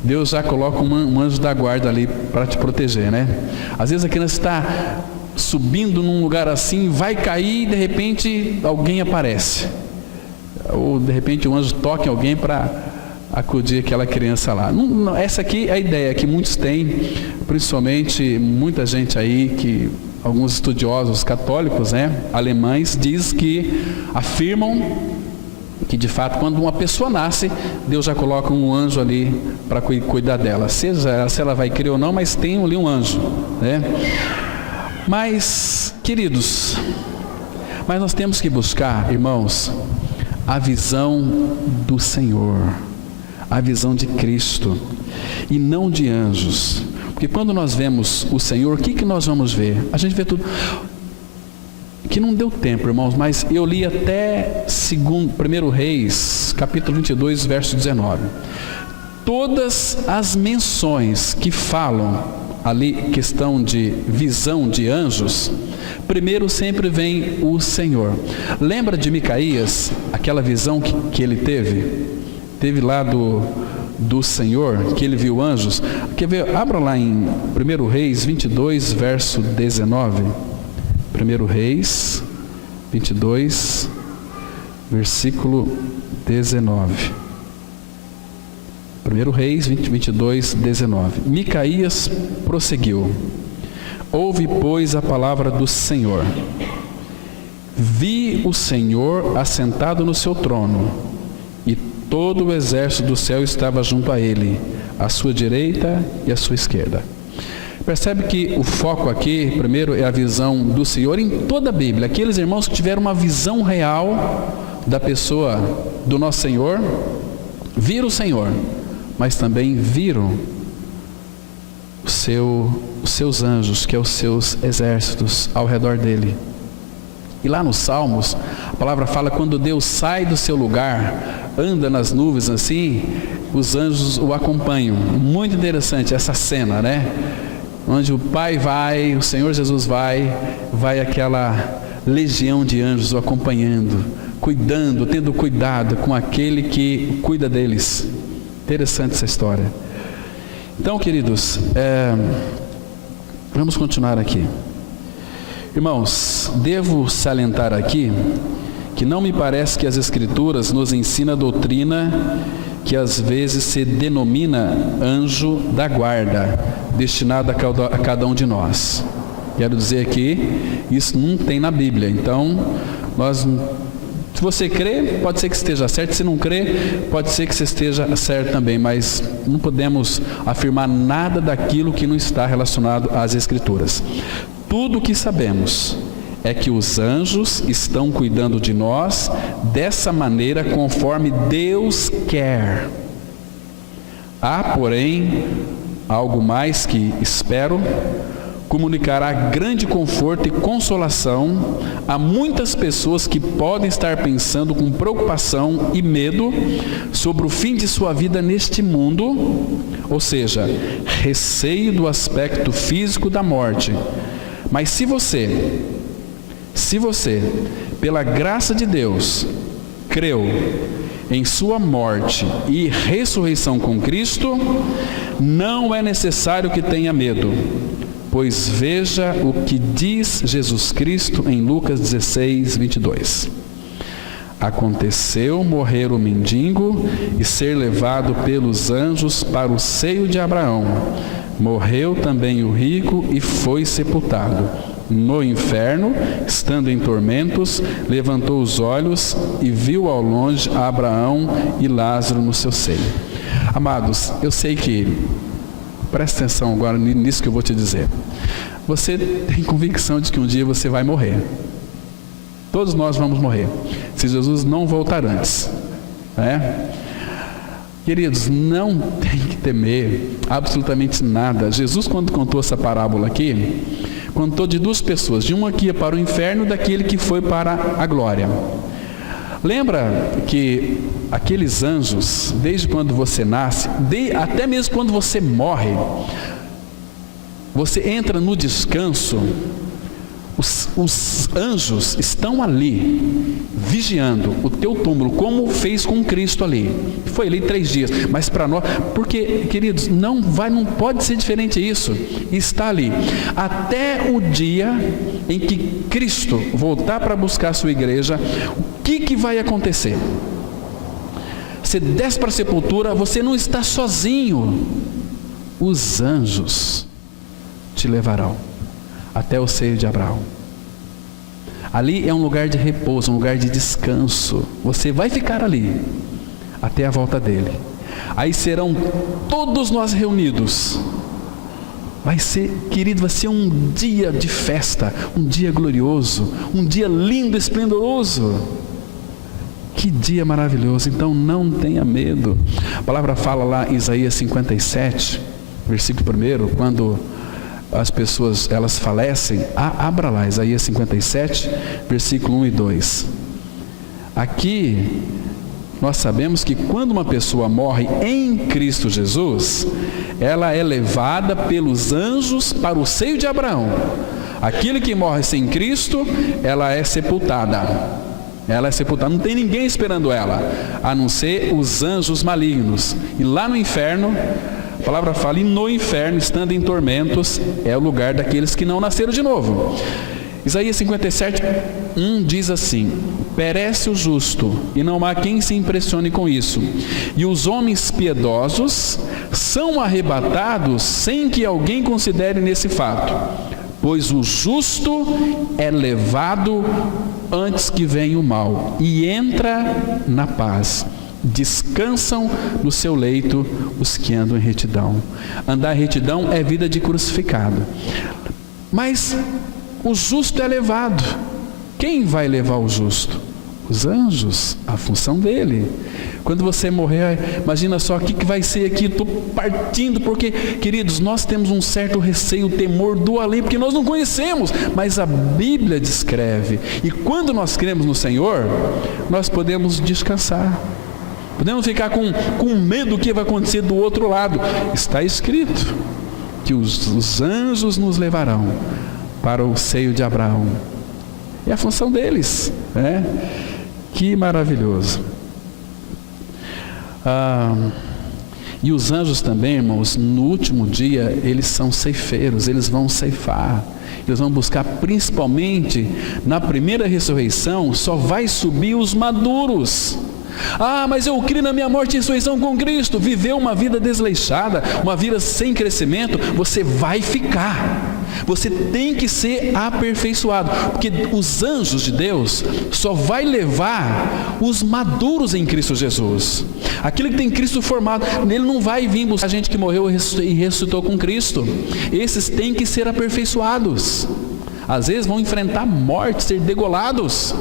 Deus já coloca um anjo da guarda ali para te proteger, né? Às vezes a criança está subindo num lugar assim, vai cair e de repente alguém aparece. Ou de repente um anjo toca em alguém para acudir aquela criança lá. Essa aqui é a ideia que muitos têm, principalmente muita gente aí, alguns estudiosos católicos, né, alemães, afirmam que de fato quando uma pessoa nasce, Deus já coloca um anjo ali para cuidar dela, seja se ela vai crer ou não, mas tem ali um anjo, né? Mas, queridos, nós temos que buscar, irmãos, a visão do Senhor, a visão de Cristo, e não de anjos. Porque quando nós vemos o Senhor, o que nós vamos ver? A gente vê tudo. Que não deu tempo, irmãos, mas eu li até 1 Reis, capítulo 22, verso 19. Todas as menções que falam ali, questão de visão de anjos, primeiro sempre vem o Senhor. Lembra de Micaías, aquela visão que ele teve lá do Senhor, que ele viu anjos? Quer ver? Abra lá em 1 Reis 22, verso 19. 1 Reis 22, versículo 19. 1 Reis 22, 19. Micaías prosseguiu: Ouve, pois, a palavra do Senhor. Vi o Senhor assentado no seu trono, e todo o exército do céu estava junto a ele, à sua direita e à sua esquerda. Percebe que o foco aqui, primeiro, é a visão do Senhor em toda a Bíblia. Aqueles irmãos que tiveram uma visão real da pessoa do nosso Senhor, viram o Senhor, mas também viram os seus anjos, que é os seus exércitos ao redor dele. E lá nos Salmos, a palavra fala, quando Deus sai do seu lugar, anda nas nuvens assim, os anjos o acompanham. Muito interessante essa cena, né? Onde o Pai vai, o Senhor Jesus vai aquela legião de anjos o acompanhando, cuidando, tendo cuidado com aquele que cuida deles. Interessante essa história. Então, queridos, vamos continuar aqui. Irmãos, devo salientar aqui que não me parece que as Escrituras nos ensinam a doutrina que às vezes se denomina anjo da guarda, destinado a cada um de nós. Quero dizer que isso não tem na Bíblia. Então, se você crê, pode ser que esteja certo. Se não crê, pode ser que você esteja certo também. Mas não podemos afirmar nada daquilo que não está relacionado às Escrituras. Tudo o que sabemos é que os anjos estão cuidando de nós dessa maneira conforme Deus quer. Há, porém, algo mais que espero comunicará grande conforto e consolação a muitas pessoas que podem estar pensando com preocupação e medo sobre o fim de sua vida neste mundo, ou seja, receio do aspecto físico da morte. Mas se você, pela graça de Deus, creu em sua morte e ressurreição com Cristo, não é necessário que tenha medo, pois veja o que diz Jesus Cristo em Lucas 16, 22. Aconteceu morrer o mendigo e ser levado pelos anjos para o seio de Abraão. Morreu também o rico e foi sepultado. No inferno, estando em tormentos, levantou os olhos e viu ao longe Abraão e Lázaro no seu seio. Amados, eu sei que, presta atenção agora nisso que eu vou te dizer. Você tem convicção de que um dia você vai morrer. Todos nós vamos morrer, se Jesus não voltar antes, né? Queridos, não tem que temer absolutamente nada. Jesus, quando contou essa parábola aqui, contou de duas pessoas, de uma que ia para o inferno e daquele que foi para a glória. Lembra que aqueles anjos, desde quando você nasce, até mesmo quando você morre, você entra no descanso, os anjos estão ali, vigiando o teu túmulo, como fez com Cristo ali. Foi ali 3 dias, mas para nós, porque, queridos, não pode ser diferente isso. Está ali, até o dia em que Cristo voltar para buscar a sua igreja. O que vai acontecer? Você desce para a sepultura, você não está sozinho. Os anjos te levarão até o seio de Abraão. Ali é um lugar de repouso, um lugar de descanso. Você vai ficar ali até a volta dele. Aí serão todos nós reunidos. Vai ser, querido, vai ser um dia de festa, um dia glorioso, um dia lindo, esplendoroso. Que dia maravilhoso. Então não tenha medo. A palavra fala lá em Isaías 57, versículo 1, quando as pessoas, elas falecem, abra lá, Isaías 57, versículo 1 e 2. Aqui, nós sabemos que quando uma pessoa morre em Cristo Jesus, ela é levada pelos anjos para o seio de Abraão. Aquele que morre sem Cristo, ela é sepultada. Ela é sepultada, não tem ninguém esperando ela, a não ser os anjos malignos. E lá no inferno, a palavra fala, e no inferno, estando em tormentos, é o lugar daqueles que não nasceram de novo. Isaías 57, 1 diz assim: perece o justo, e não há quem se impressione com isso, e os homens piedosos são arrebatados sem que alguém considere nesse fato, pois o justo é levado antes que venha o mal, e entra na paz. Descansam no seu leito os que andam em retidão. Andar em retidão é vida de crucificado. Mas o justo é levado. Quem vai levar o justo? Os anjos, a função dele. Quando você morrer, imagina só o que vai ser aqui. Estou partindo porque, queridos, nós temos um certo receio, temor do além, porque nós não conhecemos, mas a Bíblia descreve. E quando nós cremos no Senhor, nós podemos descansar. Podemos ficar com medo do que vai acontecer do outro lado. Está escrito que os anjos nos levarão para o seio de Abraão. É a função deles, né? Que maravilhoso. E os anjos também, irmãos, no último dia, eles são ceifeiros, eles vão ceifar. Eles vão buscar, principalmente na primeira ressurreição, só vai subir os maduros. Mas eu creio na minha morte e ressurreição com Cristo. Viveu uma vida desleixada, uma vida sem crescimento, você vai ficar. Você tem que ser aperfeiçoado, porque os anjos de Deus só vai levar os maduros em Cristo Jesus. Aquele que tem Cristo formado, ele não vai vir buscar gente que morreu e ressuscitou com Cristo. Esses têm que ser aperfeiçoados. Às vezes vão enfrentar morte, ser degolados.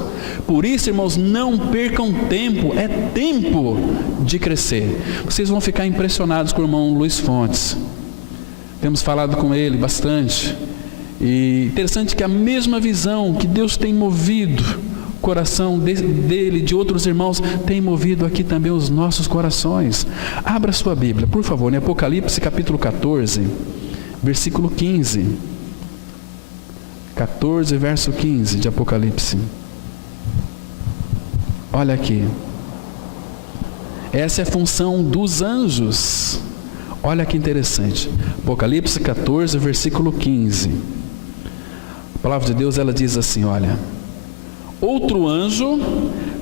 Por isso, irmãos, não percam tempo. É tempo de crescer. Vocês vão ficar impressionados com o irmão Luiz Fontes. Temos falado com ele bastante. E interessante que a mesma visão que Deus tem movido o coração dele, de outros irmãos, tem movido aqui também os nossos corações. Abra sua Bíblia, por favor, em Apocalipse capítulo 14, versículo 15. 14, verso 15 de Apocalipse. Olha aqui. Essa é a função dos anjos. Olha que interessante. Apocalipse 14, versículo 15. A palavra de Deus, ela diz assim, olha: outro anjo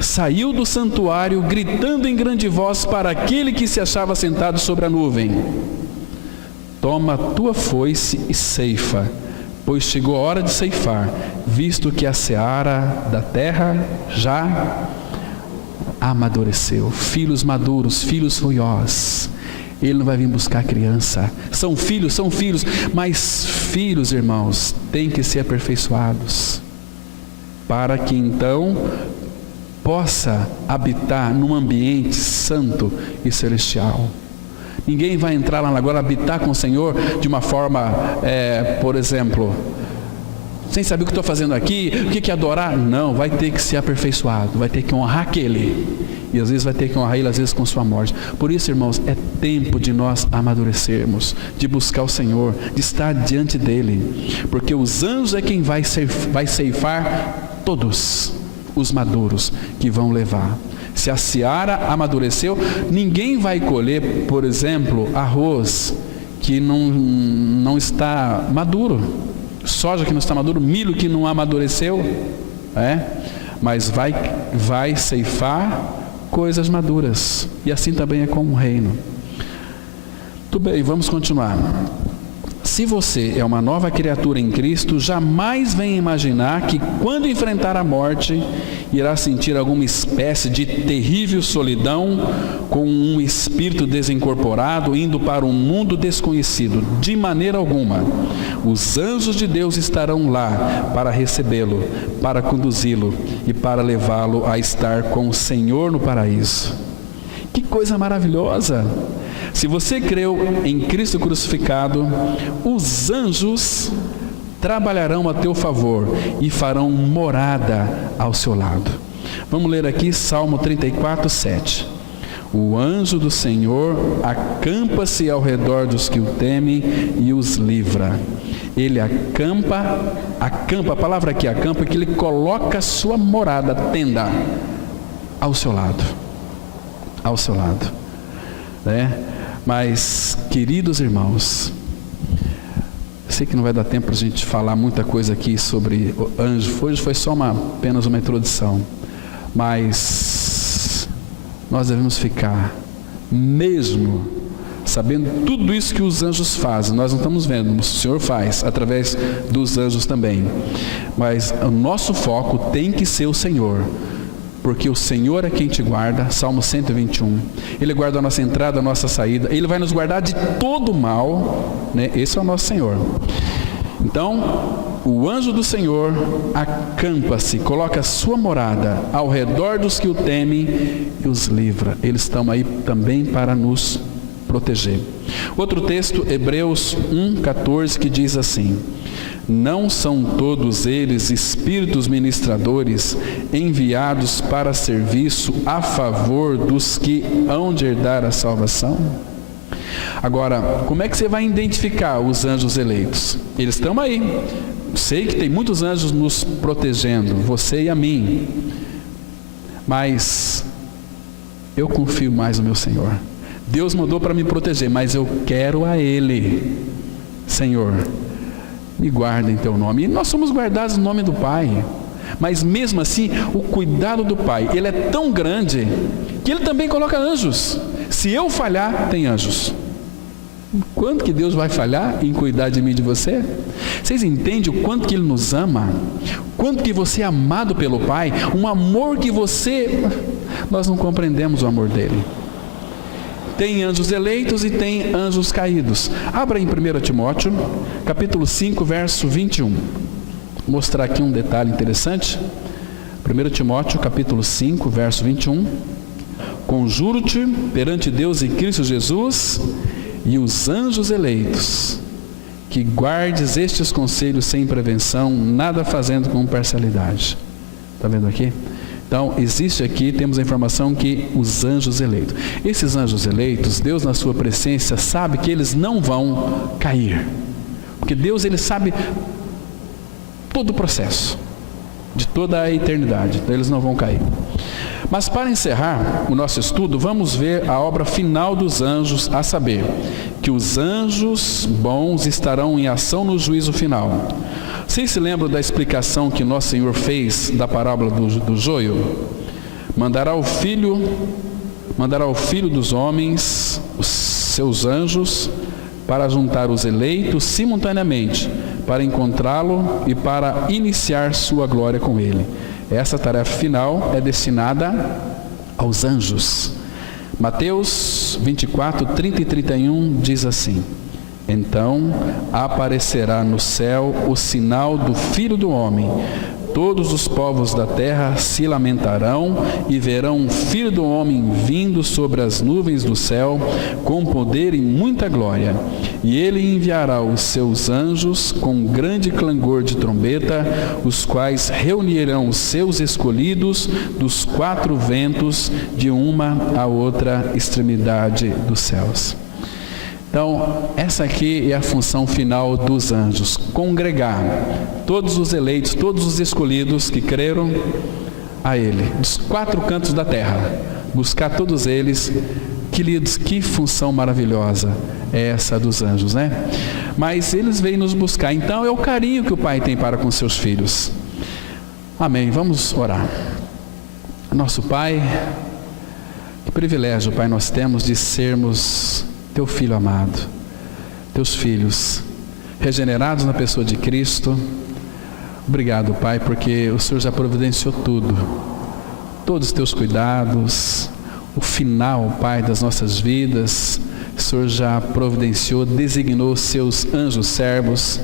saiu do santuário, gritando em grande voz para aquele que se achava sentado sobre a nuvem: toma a tua foice e ceifa, pois chegou a hora de ceifar, visto que a seara da terra já amadureceu. Filhos maduros, filhos ruiós. Ele não vai vir buscar criança. São filhos, mas filhos, irmãos, têm que ser aperfeiçoados, para que então possa habitar num ambiente santo e celestial. Ninguém vai entrar lá agora, habitar com o Senhor de uma forma, por exemplo, sem saber o que estou fazendo aqui, o que é adorar. Não, vai ter que ser aperfeiçoado, vai ter que honrar aquele. E às vezes vai ter que honrar ele, às vezes com sua morte. Por isso, irmãos, é tempo de nós amadurecermos, de buscar o Senhor, de estar diante dele. Porque os anjos é quem vai ceifar todos os maduros que vão levar. Se a seara amadureceu, ninguém vai colher, por exemplo, arroz que não está maduro, soja que não está maduro, milho que não amadureceu, mas vai ceifar coisas maduras. E assim também é com o reino. Tudo bem, vamos continuar. Se você é uma nova criatura em Cristo, jamais venha imaginar que quando enfrentar a morte, irá sentir alguma espécie de terrível solidão com um espírito desincorporado indo para um mundo desconhecido. De maneira alguma. Os anjos de Deus estarão lá para recebê-lo, para conduzi-lo e para levá-lo a estar com o Senhor no paraíso. Que coisa maravilhosa! Se você creu em Cristo crucificado, os anjos trabalharão a teu favor e farão morada ao seu lado. Vamos ler aqui Salmo 34, 7. O anjo do Senhor acampa-se ao redor dos que o temem e os livra. Ele acampa, a palavra aqui acampa, é que ele coloca sua morada, tenda, ao seu lado. Ao seu lado. Mas, queridos irmãos, sei que não vai dar tempo para a gente falar muita coisa aqui sobre o anjo. Hoje foi só apenas uma introdução. Mas nós devemos ficar, mesmo sabendo tudo isso que os anjos fazem. Nós não estamos vendo, o Senhor faz através dos anjos também. Mas o nosso foco tem que ser o Senhor. Porque o Senhor é quem te guarda, Salmo 121. Ele guarda a nossa entrada, a nossa saída. Ele vai nos guardar de todo mal, Esse é o nosso Senhor. Então, o anjo do Senhor acampa-se, coloca a sua morada ao redor dos que o temem e os livra. Eles estão aí também para nos proteger. Outro texto, Hebreus 1:14, que diz assim: não são todos eles espíritos ministradores enviados para serviço a favor dos que hão de herdar a salvação? Agora, como é que você vai identificar os anjos eleitos? Eles estão aí. Sei que tem muitos anjos nos protegendo, você e a mim. Mas eu confio mais no meu Senhor. Deus mandou para me proteger, mas eu quero a Ele. Senhor, me guarda em teu nome. E nós somos guardados no nome do Pai. Mas mesmo assim, o cuidado do Pai, ele é tão grande que ele também coloca anjos. Se eu falhar, tem anjos. Quanto que Deus vai falhar em cuidar de mim e de você? Vocês entendem o quanto que Ele nos ama? Quanto que você é amado pelo Pai? Um amor que nós não compreendemos o amor dEle. Tem anjos eleitos e tem anjos caídos. Abra em 1 Timóteo, capítulo 5, verso 21. Vou mostrar aqui um detalhe interessante. 1 Timóteo, capítulo 5, verso 21. Conjuro-te perante Deus e Cristo Jesus e os anjos eleitos, que guardes estes conselhos sem prevenção, nada fazendo com parcialidade. Está vendo aqui? Então, existe aqui, temos a informação que os anjos eleitos. Esses anjos eleitos, Deus na sua presciência sabe que eles não vão cair. Porque Deus, Ele sabe todo o processo, de toda a eternidade. Então, eles não vão cair. Mas para encerrar o nosso estudo, vamos ver a obra final dos anjos, a saber, que os anjos bons estarão em ação no juízo final. Vocês se lembram da explicação que nosso Senhor fez da parábola do joio? Mandará o filho dos homens, os seus anjos, para juntar os eleitos simultaneamente, para encontrá-lo e para iniciar sua glória com ele. Essa tarefa final é destinada aos anjos. Mateus 24, 30 e 31 diz assim: então aparecerá no céu o sinal do Filho do Homem, Todos os povos da terra se lamentarão e verão o Filho do Homem vindo sobre as nuvens do céu, com poder e muita glória. E ele enviará os seus anjos com grande clangor de trombeta, os quais reunirão os seus escolhidos dos quatro ventos, de uma a outra extremidade dos céus. Então, essa aqui é a função final dos anjos: congregar todos os eleitos, todos os escolhidos que creram a Ele, dos quatro cantos da terra, buscar todos eles. Queridos, que função maravilhosa é essa dos anjos, né? Mas eles vêm nos buscar, então é o carinho que o Pai tem para com seus filhos. Amém, vamos orar. Nosso Pai, que privilégio, Pai, nós temos de sermos Teu Filho amado, Teus filhos, regenerados na pessoa de Cristo. Obrigado, Pai, porque o Senhor já providenciou tudo, todos os Teus cuidados, o final, Pai, das nossas vidas. O Senhor já providenciou, designou Seus anjos servos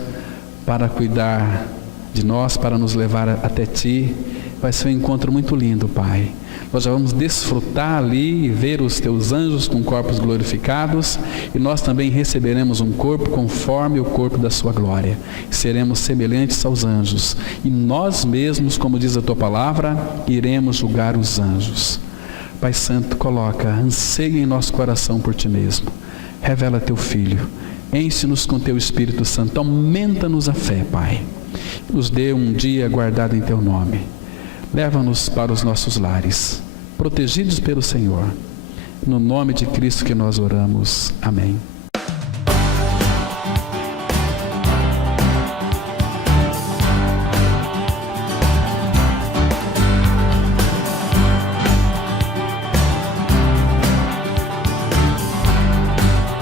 para cuidar de nós, para nos levar até Ti. Vai ser um encontro muito lindo, Pai. Nós já vamos desfrutar ali e ver os Teus anjos com corpos glorificados, e nós também receberemos um corpo conforme o corpo da Sua glória. Seremos semelhantes aos anjos, e nós mesmos, como diz a Tua palavra, iremos julgar os anjos. Pai Santo, coloca anseio em nosso coração por Ti mesmo. Revela Teu Filho, enche-nos com Teu Espírito Santo, aumenta-nos a fé, Pai. Nos dê um dia guardado em Teu nome. Leva-nos para os nossos lares, protegidos pelo Senhor. No nome de Cristo que nós oramos. Amém.